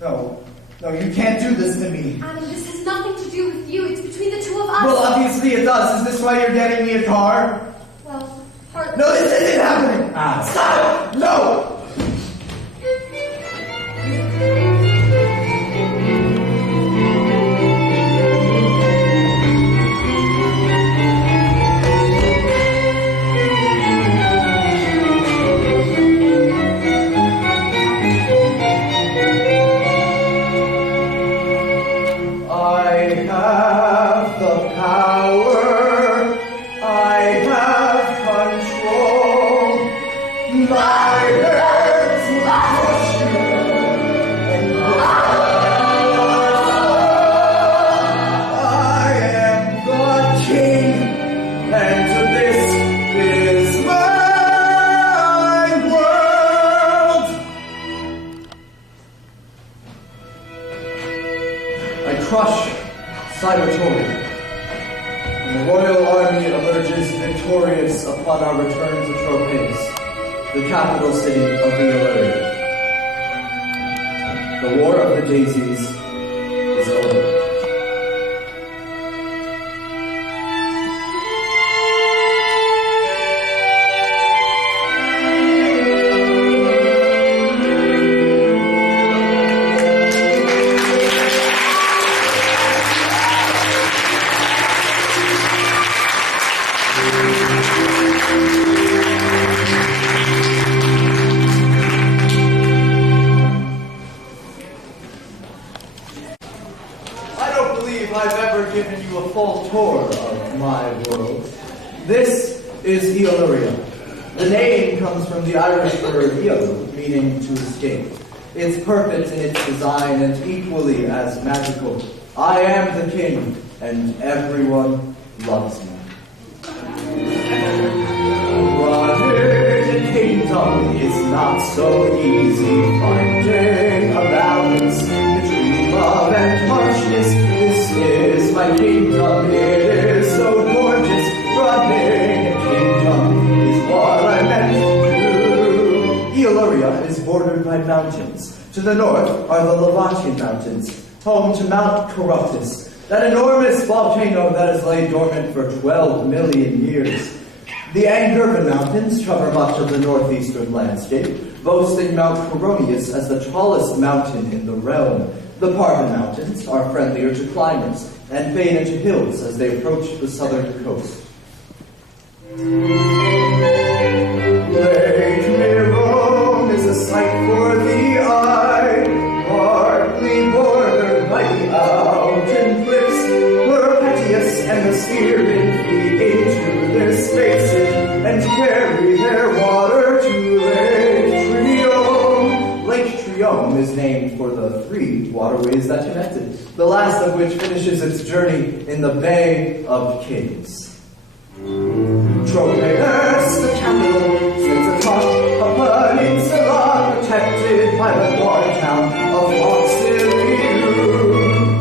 No, you can't do this to me. Adam, this has nothing to do with you. It's between the two of us. Well, obviously it does. Is this why you're getting me a car? Well, part. No, this isn't happening. Stop! No! Crush Saevatoria, and the royal army emerges victorious upon our return to Tropez, the capital city of the Illyria. The War of the Daisies is over. This is Illyria. The name comes from the Irish word "iolo," meaning to escape. It's perfect in its design and equally as magical. I am the king, and everyone loves me. Running a kingdom is not so easy. Finding a balance between love and harshness. This is my kingdom, it is so gorgeous. Running a kingdom is what I meant to do. Illyria is bordered by mountains. To the north are the Levatian Mountains, home to Mount Corruptus, that enormous volcano that has laid dormant for 12 million years. The Angurvan Mountains cover much of the northeastern landscape, boasting Mount Coronius as the tallest mountain in the realm. The Parvan Mountains are friendlier to climbers and fade into hills as they approach the southern coast. Lake Mirom is a sight for the eye, partly bordered by the mountain cliffs, where Petius and the Styrian feed into their spaces and carry their water to Lake Triome. Lake Triome is named for the 3 waterways that connect it, the last of which finishes its journey in the Bay of Kings. Choreographed, the capital, sits atop a peninsula protected by the guard town of Consilia.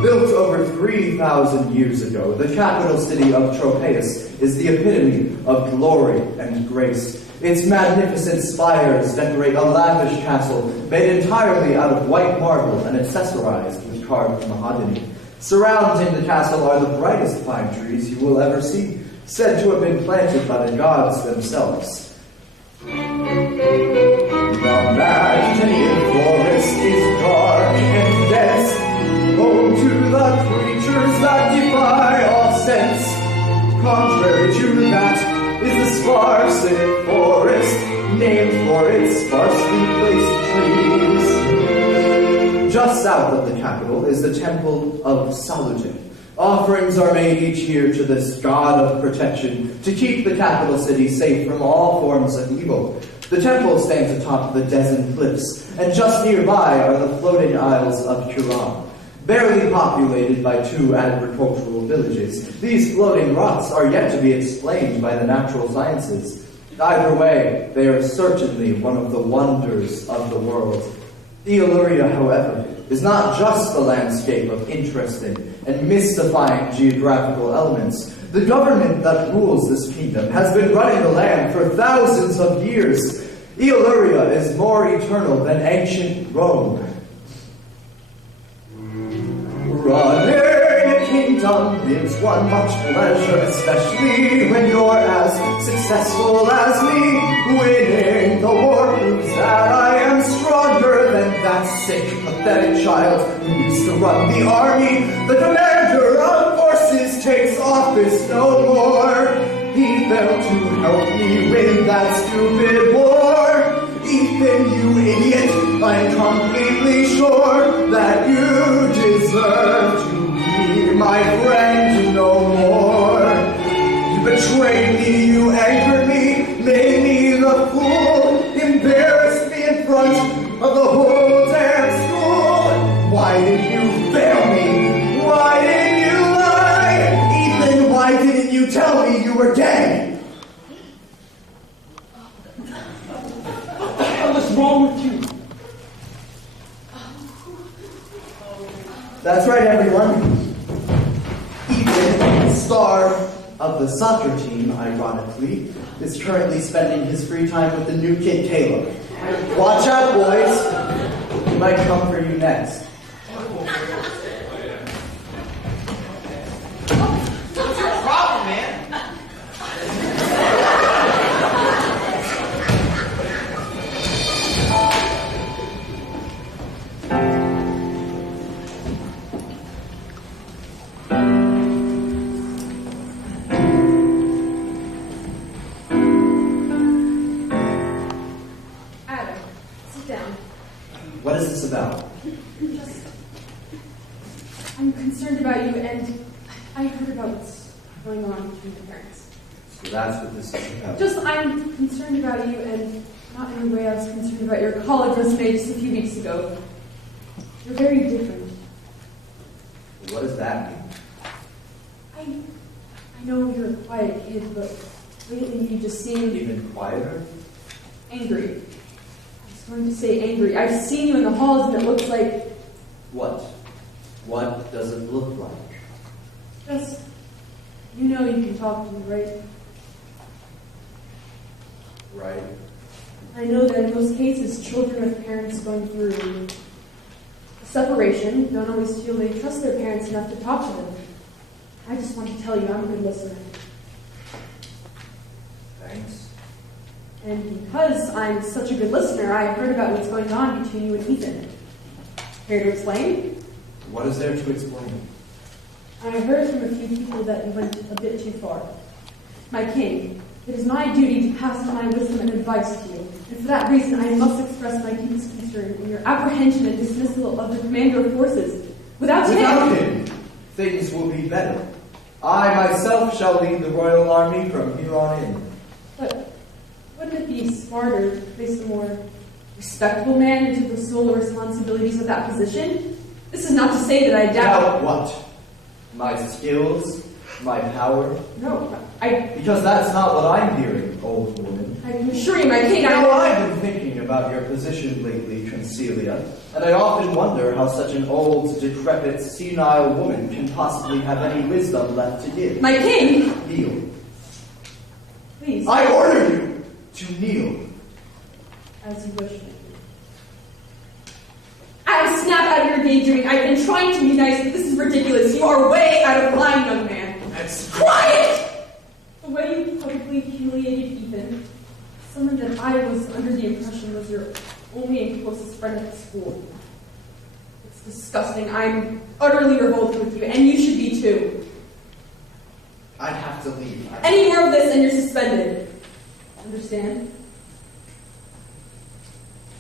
Built over 3,000 years ago, the capital city of Tropaeus is the epitome of glory and grace. Its magnificent spires decorate a lavish castle made entirely out of white marble and accessorized with carved mahogany. Surrounding the castle are the brightest pine trees you will ever see, said to have been planted by the gods themselves. The Magdalene forest is dark and dense, home to the creatures that defy all sense. Contrary to that is the Sparsic forest, named for its sparsely placed trees. Just south of the capital is the Temple of Salute. Offerings are made each year to this god of protection to keep the capital city safe from all forms of evil. The temple stands atop the Dezen cliffs, and just nearby are the floating isles of Curon. Barely populated by 2 agricultural villages, these floating rocks are yet to be explained by the natural sciences. Either way, they are certainly one of the wonders of the world. Illyria, however, is not just the landscape of interesting and mystifying geographical elements. The government that rules this kingdom has been running the land for thousands of years. Illyria is more eternal than ancient Rome. Running a kingdom gives one much pleasure, especially when you're as successful as me. Winning the war proves that I am stronger than that sick, pathetic child who used to run the army. The commander of forces takes office no more. He failed to help me win that stupid war. Ethan, you idiot, I'm completely sure that you deserve to be my friend no more. You betrayed me, you angered me, made me the fool, embarrassed me in front of the whole damn school. Why did you fail me? Why did you lie? Ethan, why didn't you tell me you were gay? What's wrong with you? That's right, everyone. Ethan, star of the soccer team, ironically, is currently spending his free time with the new kid, Caleb. Watch out, boys. He might come for you next. What's your problem, man? What is this about? I'm concerned about you, and I heard about what's going on between your parents. So that's what this is about. I'm concerned about you, and Not in the way I was concerned about your college resume just a few weeks ago. You're very different. What does that mean? I know you're a quiet kid, but lately you just seem Even quieter? angry. I was going to say angry. I've seen you in the halls and it looks like What? What does it look like? just, you know you can talk to me, right? Right? I know that in most cases, children with parents going through a separation don't always feel they trust their parents enough to talk to them. I just want to tell you I'm a good listener. Thanks. And because I'm such a good listener, I heard about what's going on between you and Ethan. Care to explain? What is there to explain? I heard from a few people that you went a bit too far. My king, it is my duty to pass on my wisdom and advice to you. And for that reason, I must express my deepest concern in your apprehension and dismissal of the commander of forces. Without him, things will be better. I myself shall lead the royal army from here on in. But wouldn't it be smarter to place a more respectable man into the sole responsibilities of that position? This is not to say that I doubt... Doubt what? My skills? My power? No, Because that's not what I'm hearing, old woman. I can assure you, my king, I've been thinking about your position lately, Consilia, and I often wonder how such an old, decrepit, senile woman can possibly have any wisdom left to give. My king! Kneel. Please. I order you to kneel. As you wish. I will snap out of your daydreaming. I've been trying to be nice, but this is ridiculous. You are way out of line, young man. That's quiet! The way you publicly humiliated Ethan, someone that I was under the impression was your only and closest friend at school. It's disgusting. I'm utterly revolted with you, and you should be too. I have to leave. Any more of this and you're suspended. Understand?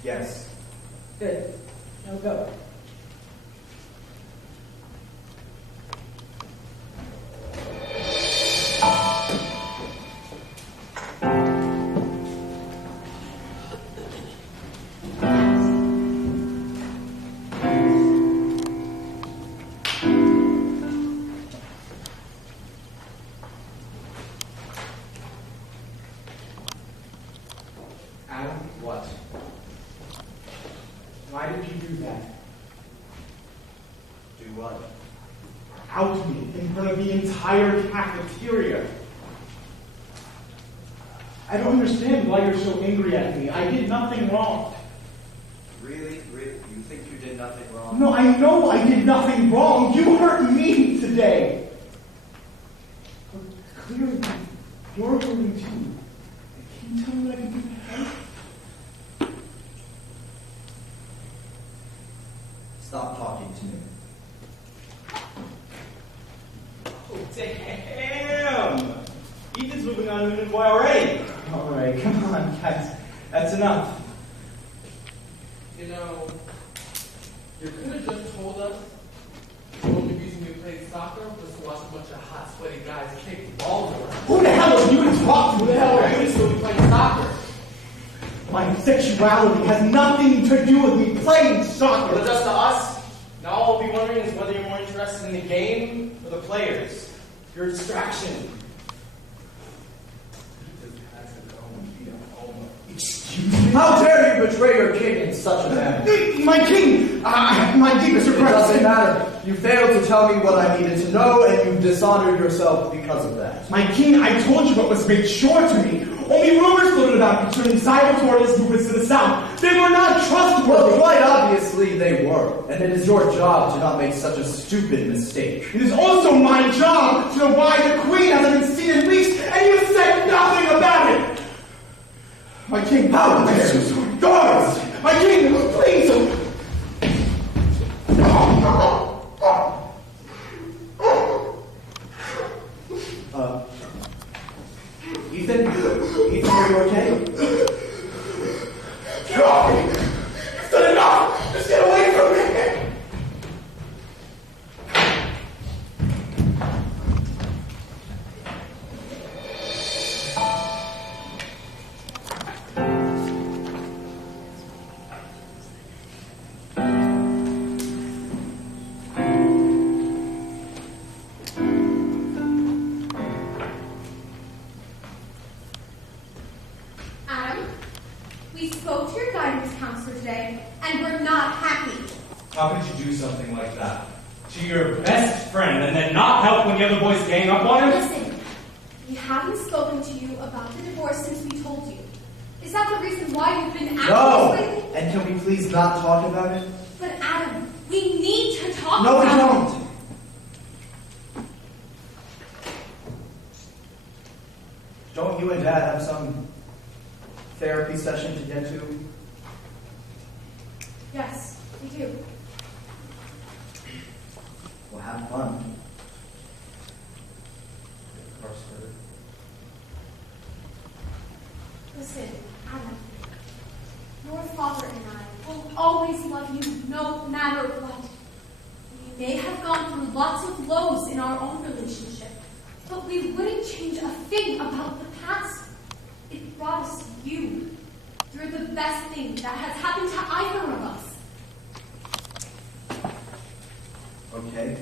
Yes. Good. Now go. Adam, what? Why did you do that? Do what? Out me in front of the entire cafeteria. I don't understand why you're so angry at me. I did nothing wrong. Really? Really? You think you did nothing wrong? No, I know I did nothing wrong. You hurt me today. But clearly, you're hurting too. Can you tell me what I can do to help? Stop talking to me. Oh, damn! Ethan's moving on to a new boy already. All right, come on, guys. That's enough. You know, you could have just told us the only reason you played soccer was to watch a bunch of hot, sweaty guys kick balls around. Who the hell are you to talk to? Who the hell are you to still be playing soccer? My sexuality has nothing to do with me playing soccer. Well, just to us, now all we'll be wondering is whether you're more interested in the game or the players. Your distraction. Excuse me? How dare you betray your king in such a manner? My king! My deepest It regrets. doesn't matter. You failed to tell me what I needed to know, and you dishonored yourself because of that. My king, I told you what was made sure to me. Only rumors floated about concerning Saevatoria's movements to the south. They were not trustworthy. Well, quite obviously they were, and it is your job to not make such a stupid mistake. It is also my job to know why the queen hasn't been seen in weeks, and you said nothing about it. My king, how dare you? Guards! My king, please! Ethan, are you okay? God! You've done enough! Just get away from me! to your best friend and then not help when the other boys gang up on him? Listen, we haven't spoken to you about the divorce since we told you. Is that the reason why you've been acting No! this way? And can we please not talk about it? But Adam, we need to talk No, we about don't. Don't you and Dad have some therapy session to get to? Yes, we do. Well, have fun. Listen, Adam, your father and I will always love you no matter what. We may have gone through lots of lows in our own relationship, but we wouldn't change a thing about the past. It brought us you. You're the best thing that has happened to either of us. Okay.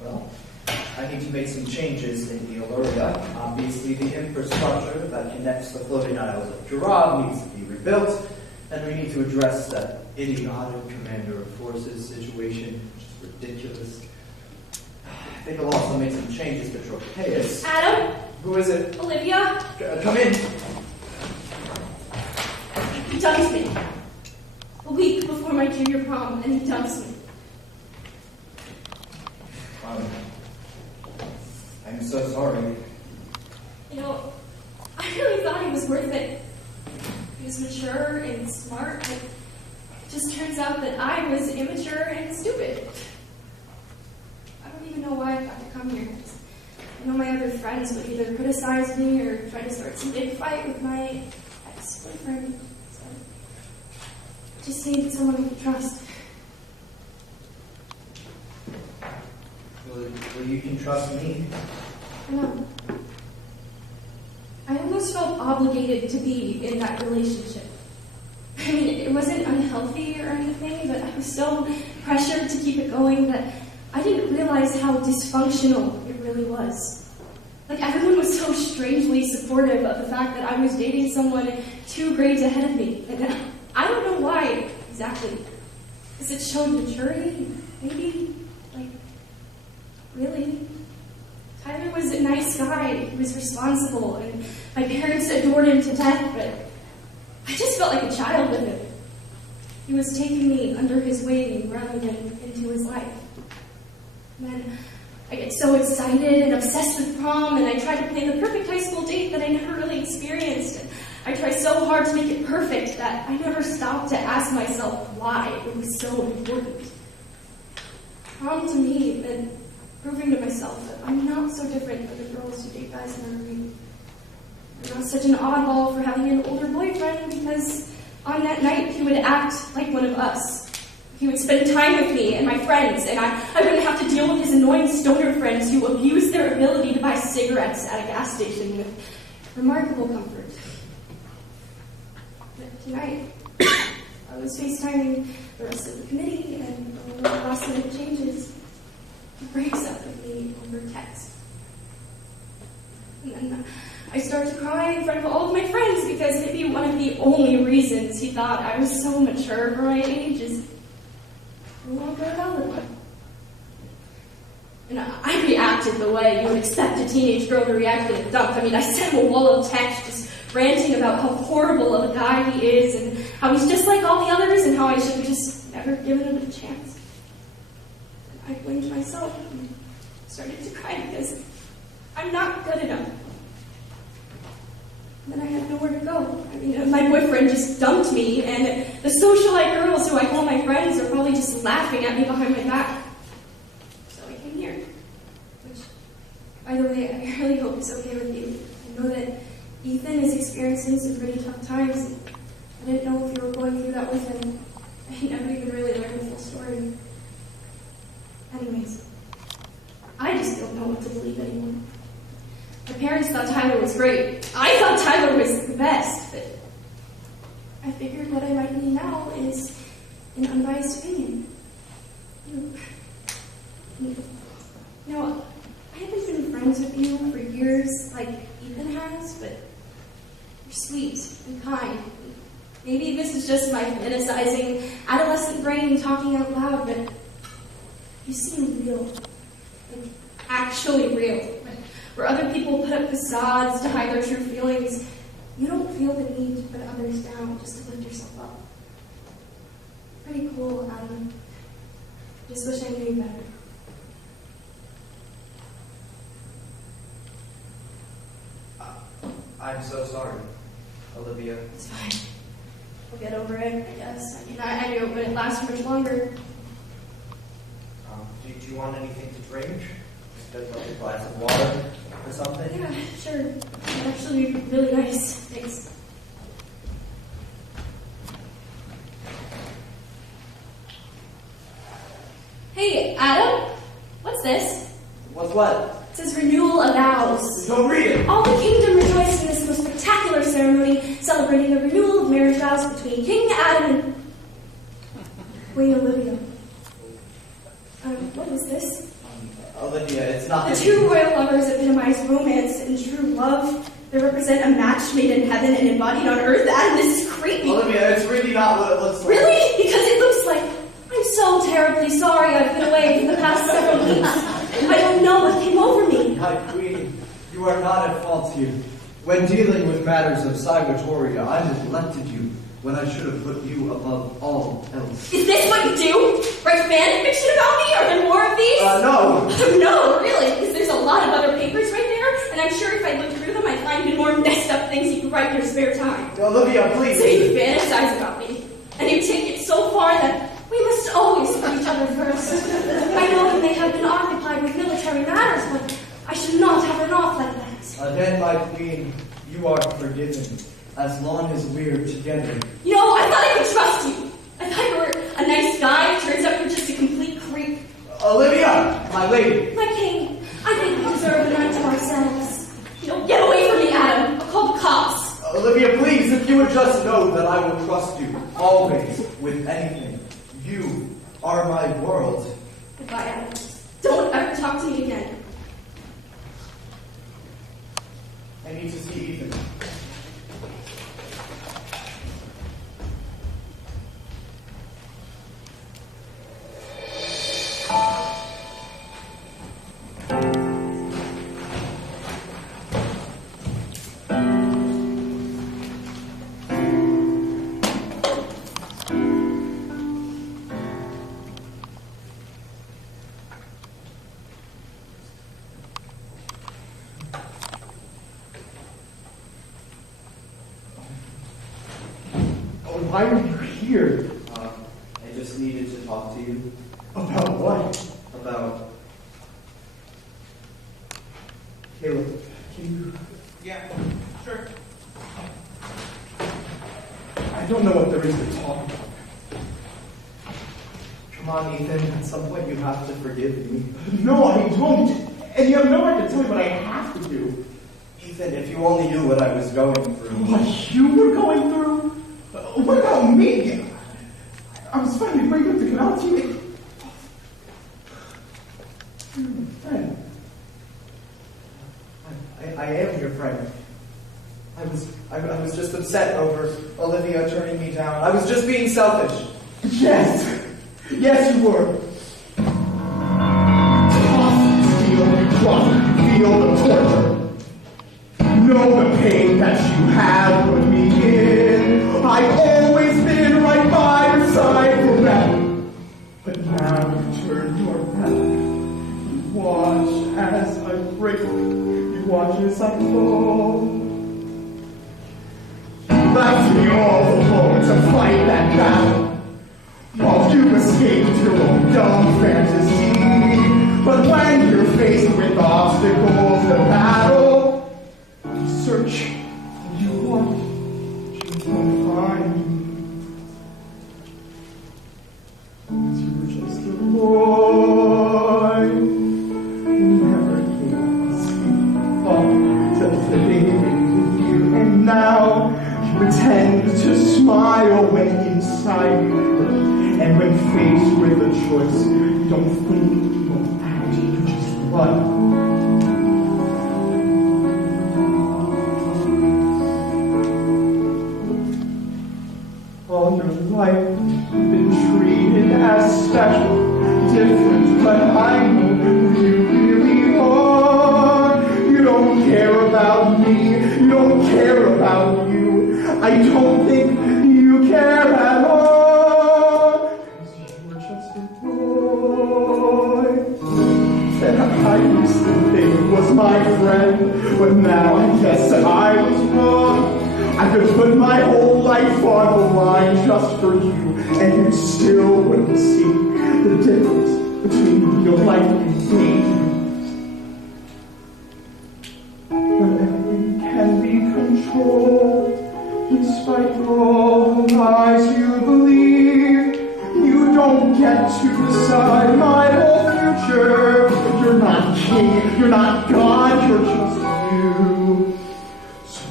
Well, I need to make some changes in the Olivia. Obviously, the infrastructure that connects the floating isles of Girard needs to be rebuilt, and we need to address that idiotic commander of forces situation, which is ridiculous. I think I'll also make some changes to Trocheus. Adam? Who is it? Olivia? Come in. He dumped me. A week before my junior prom, and he dumps me. I'm so sorry. You know, I really thought he was worth it. He was mature and smart, but it just turns out that I was immature and stupid. I don't even know why I got to come here. I know my other friends would either criticize me or try to start some big fight with my ex-boyfriend. So I just needed someone I could trust. Well, you can trust me. No. I almost felt obligated to be in that relationship. I mean, it wasn't unhealthy or anything, but I was so pressured to keep it going that I didn't realize how dysfunctional it really was. Like, everyone was so strangely supportive of the fact that I was dating someone 2 grades ahead of me. And I don't know why exactly. Because it showed maturity, maybe? Like, really? Tyler was a nice guy. He was responsible, and my parents adored him to death, but I just felt like a child with him. He was taking me under his wing rather than into his life. And then I get so excited and obsessed with prom, and I try to plan the perfect high school date that I never really experienced. And I try so hard to make it perfect that I never stopped to ask myself why it was so important. Prom to me meant proving to myself that I'm not so different than the girls who date guys in our league. I'm not such an oddball for having an older boyfriend because on that night he would act like one of us. He would spend time with me and my friends, and I wouldn't have to deal with his annoying stoner friends who abuse their ability to buy cigarettes at a gas station with remarkable comfort. But tonight, I was FaceTiming the rest of the committee, and one of the last minute changes, he breaks up with me over text. And then I start to cry in front of all of my friends because maybe one of the only reasons he thought I was so mature for my age is no longer a valid one. And I reacted the way you would expect a teenage girl to react with a dump. I mean, I sent him a wall of text just ranting about how horrible of a guy he is and how he's just like all the others and how I should have just never given him a chance. I blamed myself and started to cry because I'm not good enough. And then I had nowhere to go. I mean, my boyfriend just dumped me, and the socialite girls who I call my friends are probably just laughing at me behind my back. So I came here. Which, by the way, I really hope it's okay with you. I know that Ethan is experiencing some pretty tough times. I didn't know if you were going through that with him. I never even really learned the full story. Anyways, I just don't know what to believe anymore. My parents thought Tyler was great. I thought Tyler was the best, but I figured what I might need now is an unbiased opinion. You know, I haven't been friends with you for years, like even Ethan has, but you're sweet and kind. Maybe this is just my fantasizing adolescent brain talking out loud, but you seem real. Like, actually real. Like, where other people put up facades to hide their true feelings, you don't feel the need to put others down just to lift yourself up. Pretty cool, Adam. Just wish I knew you better. I'm so sorry, Olivia. It's fine. We'll get over it, I guess. I mean, I knew it wouldn't last much longer. Do you want anything to drink? Just like a glass of water or something? Yeah, sure. It'd actually be really nice. Thanks. Hey, Adam? What's this? What's what? It says renewal of vows. Don't read it! All the kingdom rejoice in this most spectacular ceremony, celebrating the renewal of marriage vows between King Adam and Queen Olivia. What is this? Olivia, it's not... The two royal lovers epitomize romance and true love. They represent a match made in heaven and embodied on earth. Adam, this is creepy. Olivia, it's really not what it looks like. Really? Because it looks like... I'm so terribly sorry I've been away for the past several weeks. I don't know what came over me. My queen, you are not at fault here. When dealing with matters of Saevatoria, I neglected you when I should have put you above all else. Is this what you do? Write fan fiction about me? Are there more of these? No. No, really, because there's a lot of other papers right there, and I'm sure if I looked through them, I'd find even more messed up things you could write in your spare time. Olivia, please. So you fantasize about me, and you take it so far that we must always put each other first. I know you may have been occupied with military matters, but I should not have run off like that. Then, my queen, you are forgiven, as long as we're together. You know, I thought I could trust you. I thought you were a nice guy. It turns out you're just a complete creep. Olivia, my lady. My king, I think we deserve a night to ourselves. You know, get away from me, Adam. I'll call the cops. Olivia, please, if you would just know that I will trust you, always, with anything. You are my world. Goodbye, Adam. Don't ever talk to me again. I need to see Ethan. Why are you here? I just needed to talk to you. About what? About... Caleb, can you... Yeah, sure. I don't know what there is to talk about. Come on, Ethan. At some point you have to forgive me. No, I don't. And you have no right to tell me what I have to do. Ethan, if you only knew what I was going through. What you were going through? What about me? I was trying to bring up the canal to you. You're my friend. I am your friend. I was just upset over Olivia turning me down. I was just being selfish. Yes. Yes, you were. Feel the torture. Know the pain that you have put me in. I've always been right by your side forever. But now you turn your back. You watch as I break. You watch as I fall. You left me all alone to fight that battle. While you escaped your own dumb fantasy. But when you're faced with obstacles to battle, you search and you want, you won't find. Because you were just a boy who never came to see up to living with you. And now you pretend to smile when inside you hurt. And when faced with a choice, you don't think, you don't act, you just run. I don't think you care at all. 'Cause you're just a boy that I used to think was my friend, but now I guess that I was wrong. I could put my whole life on the line just for you, and you still wouldn't see the difference between real life and dangerous. But everything can be controlled, despite all the lies you believe. You don't get to decide my whole future. You're not king, you're not God, you're just you. So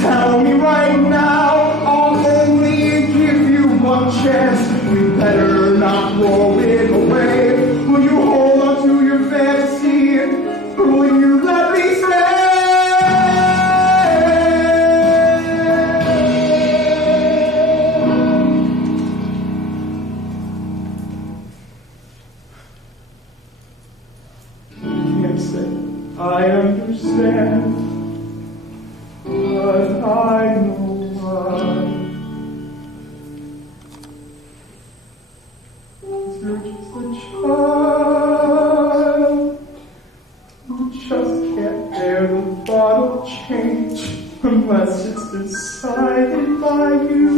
tell me right now, I'll only give you one chance. You better not throw it away. Will you hold on to your fantasy, or will you let me stay? I understand, but I know why. You're just a child who just can't bear the thought of change unless it's decided by you.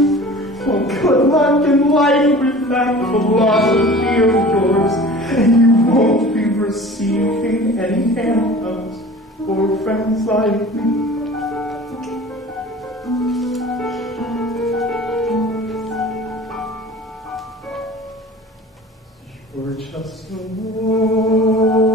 Well, good luck in life with that philosophy of yours, and you won't be receiving any handouts for friends like me. You're just a boy.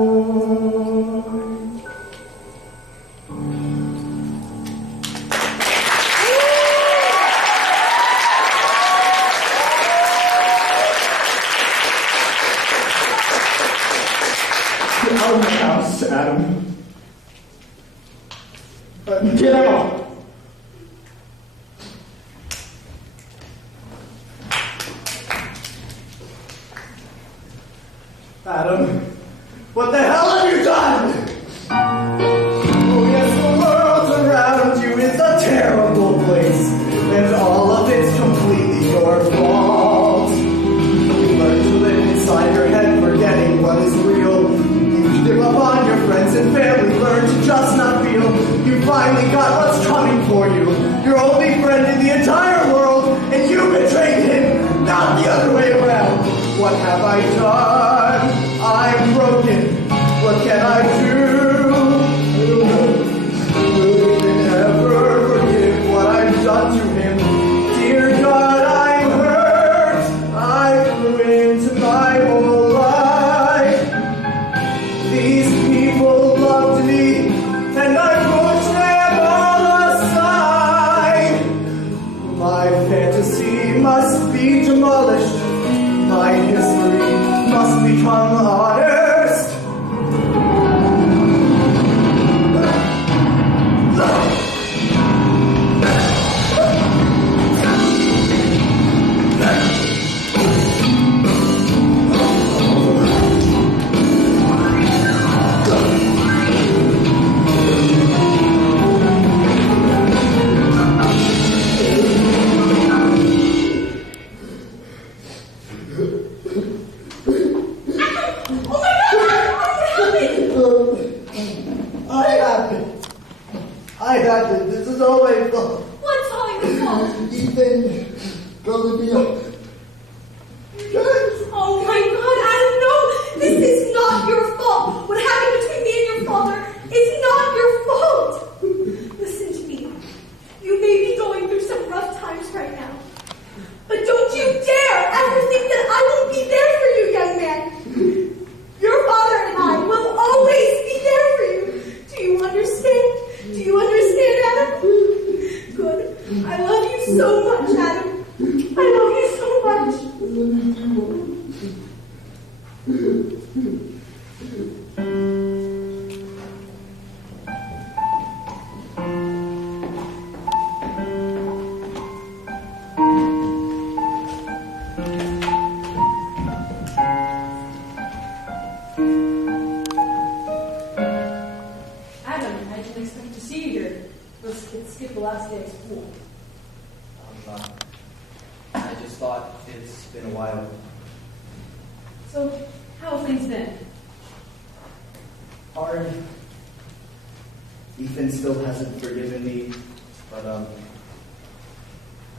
Get out of my house, Adam. Get out! Adam, what the hell have you done? Oh yes, the world around you is a terrible place, and all of it's completely your fault. You learn to live inside your head, forgetting what is real. You give up on your friends and family, learn to just not feel. You finally got what's coming for you. Your only friend in the entire world, and you betrayed him, not the other way around. What have I done? I'm broken. What can I do? Will you ever forgive what I've done to him? Dear God, I'm hurt. I've ruined my whole life. These people loved me, and I pushed them all aside. My fantasy must be demolished. My history must become honest. I happened. This is all my fault. What's all your fault? Ethan, Olivia. Oh my God, Adam, no! This is not your fault. What happened between me and your father is not your fault. Listen to me. You may be going through some rough times right now, but don't you dare ever think that I won't be there for you, young man. Your father and I will always be there for you. Do you understand? Do you understand, Adam? Good. I love you so much, Adam. I love you so much. Adam, I didn't expect to see you here. Let's skip the last day of school. I just thought it's been a while. So, how have things been? Hard. Ethan still hasn't forgiven me, but I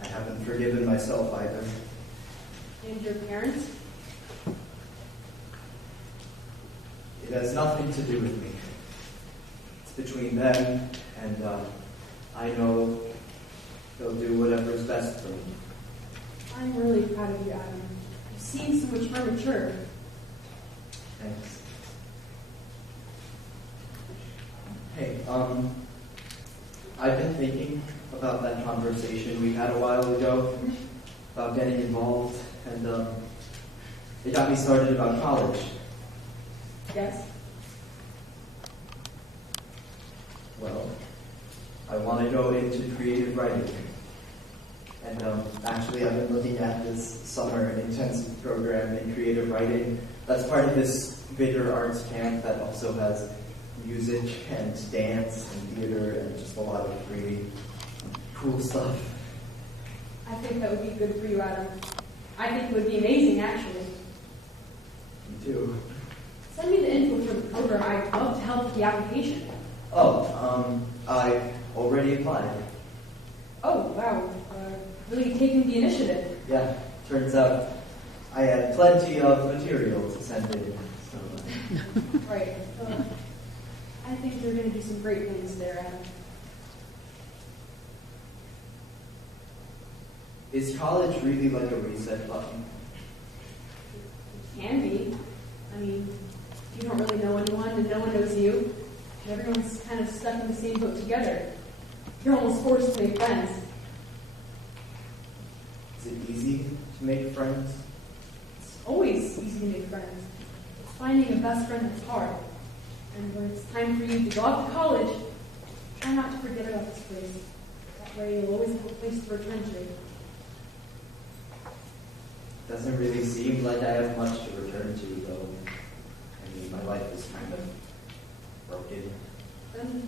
haven't forgiven myself either. And your parents? It has nothing to do with me. It's between them, and I know they'll do whatever's best for me. I'm really proud of you, Adam. You seem so much more mature. Thanks. Hey, I've been thinking about that conversation we had a while ago about getting involved, and it got me started about college. Yes? Well, I want to go into creative writing. And actually, I've been looking at this summer intensive program in creative writing. That's part of this bigger arts camp that also has music and dance and theater and just a lot of really cool stuff. I think that would be good for you, Adam. I think it would be amazing, actually. Me too. Send me the info for the program. I'd love to help with the application. Oh, I already applied. Oh, wow. Really taking the initiative. Yeah, turns out I had plenty of material to send in. So, Right. I think you're going to do some great things there, Adam. is college really like a reset button? It can be. I mean, you don't really know anyone and no one knows you. And everyone's kind of stuck in the same boat together. You're almost forced to make friends. Is it easy to make friends? It's always easy to make friends. It's finding a best friend that's hard. And when it's time for you to go off to college, try not to forget about this place. That way you'll always have a place to return to. Doesn't really seem like I have much to return to, though. I mean, my life is kind of broken. Then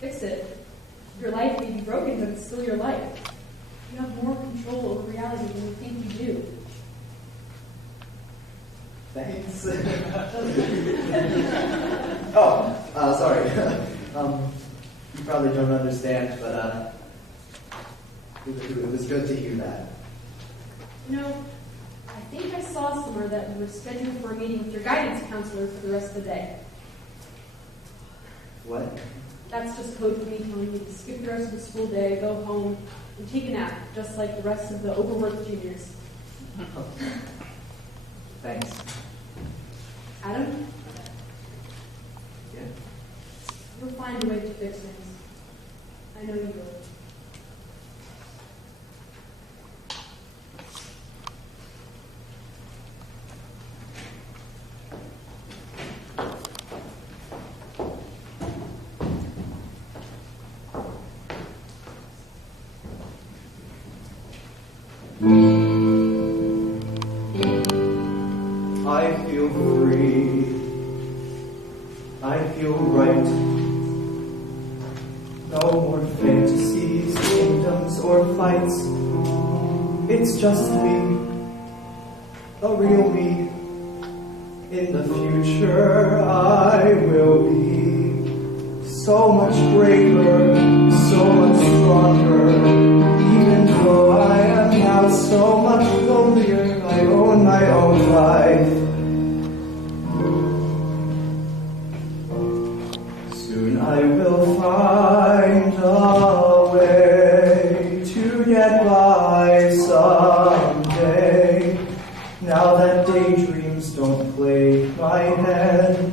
fix it. Your life may be broken, but it's still your life. You have more control over reality than you think you do. Thanks. Sorry. You probably don't understand, but it was good to hear that. You know, I think I saw somewhere that you were scheduled for a meeting with your guidance counselor for the rest of the day. What? That's just code for me telling you to skip the rest of the school day, go home, and take a nap, just like the rest of the overworked juniors. Thanks. Adam? Yeah? You'll find a way to fix things. I know you will. I feel free. I feel right. No more fantasies, kingdoms, or fights. It's just me, the real me. In the future, I will be so much braver, so much stronger. Even though I am now so much lonelier, I own my own life. Soon I will find a way to get by someday. Now that daydreams don't plague my head,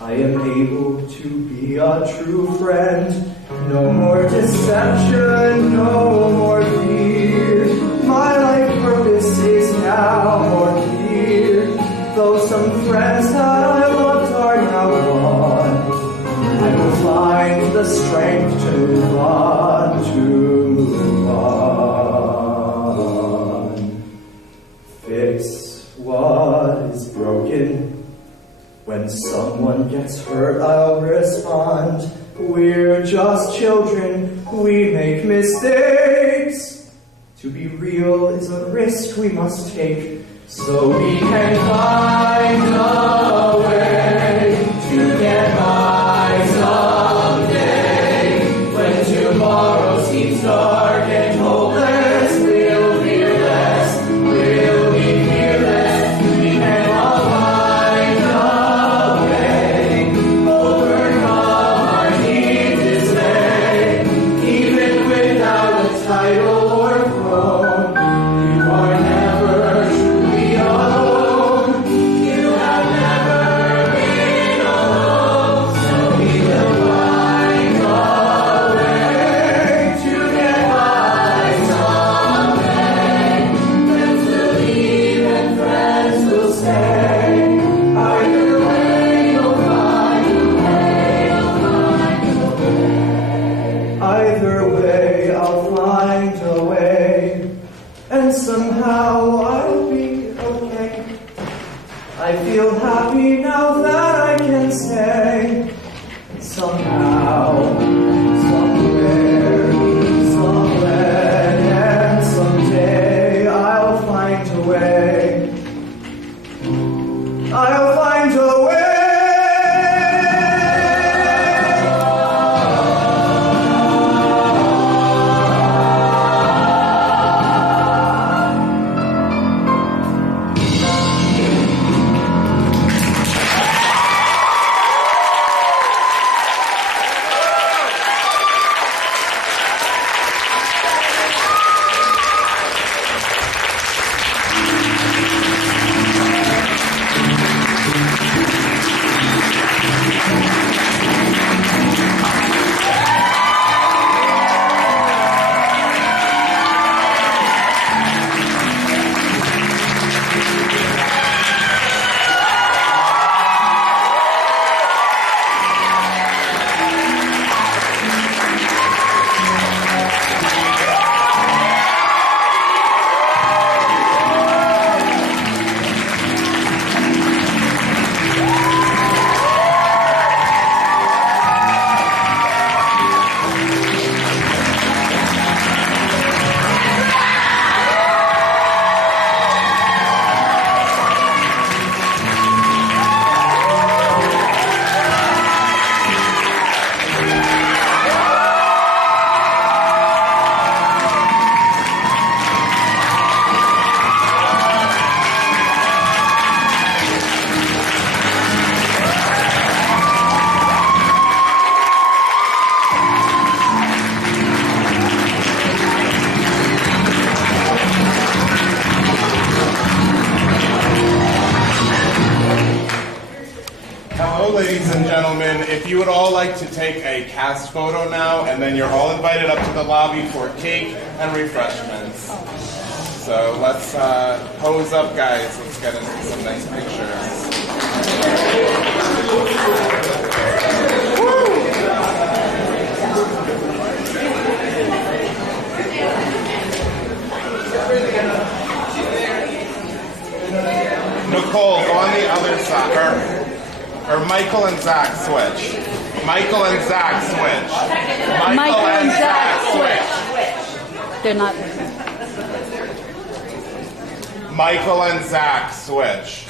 I am able to be a true friend. No more deception, no more fear. My life purpose is now more clear. Though some friends that I loved are now gone, I will find the strength to move on, Fix what is broken. When someone gets hurt, I'll respond. We're just children, we make mistakes. To be real is a risk we must take, so we can find a way to get by someday. When tomorrow seems dark and hopeless, we'll fearless, we'll be fearless. We can all find a way, overcome our deep dismay, even without a title or throne. You are never truly alone. You have never been alone. So we will find a way to get by someday. Friends will leave and friends will stay. Either way, you'll find a way. Either way, I'll find a way. And somehow I'll be okay. I feel happy now that I can say, somehow, somewhere, somewhere, and someday I'll find a way. I'll find a way. Ladies and gentlemen, if you would all like to take a cast photo now, and then you're all invited up to the lobby for cake and refreshments. So let's pose up, guys. Let's get into some nice pictures. Nicole, go on the other side. Or Michael and Zach switch. Michael and Zach switch. Michael and Zach switch. They're not. Michael and Zach switch.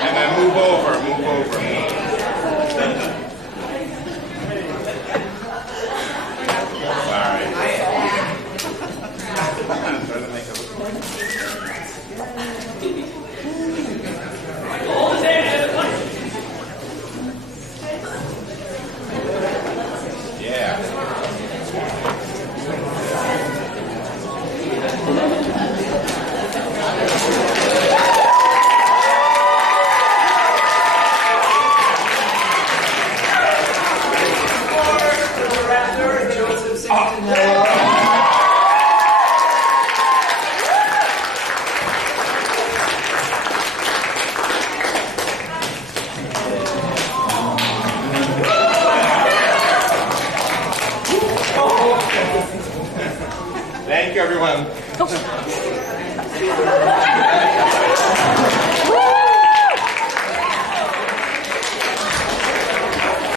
And then move over, move over. Sorry. I'm trying to make it look good. Yeah. Thank you, everyone.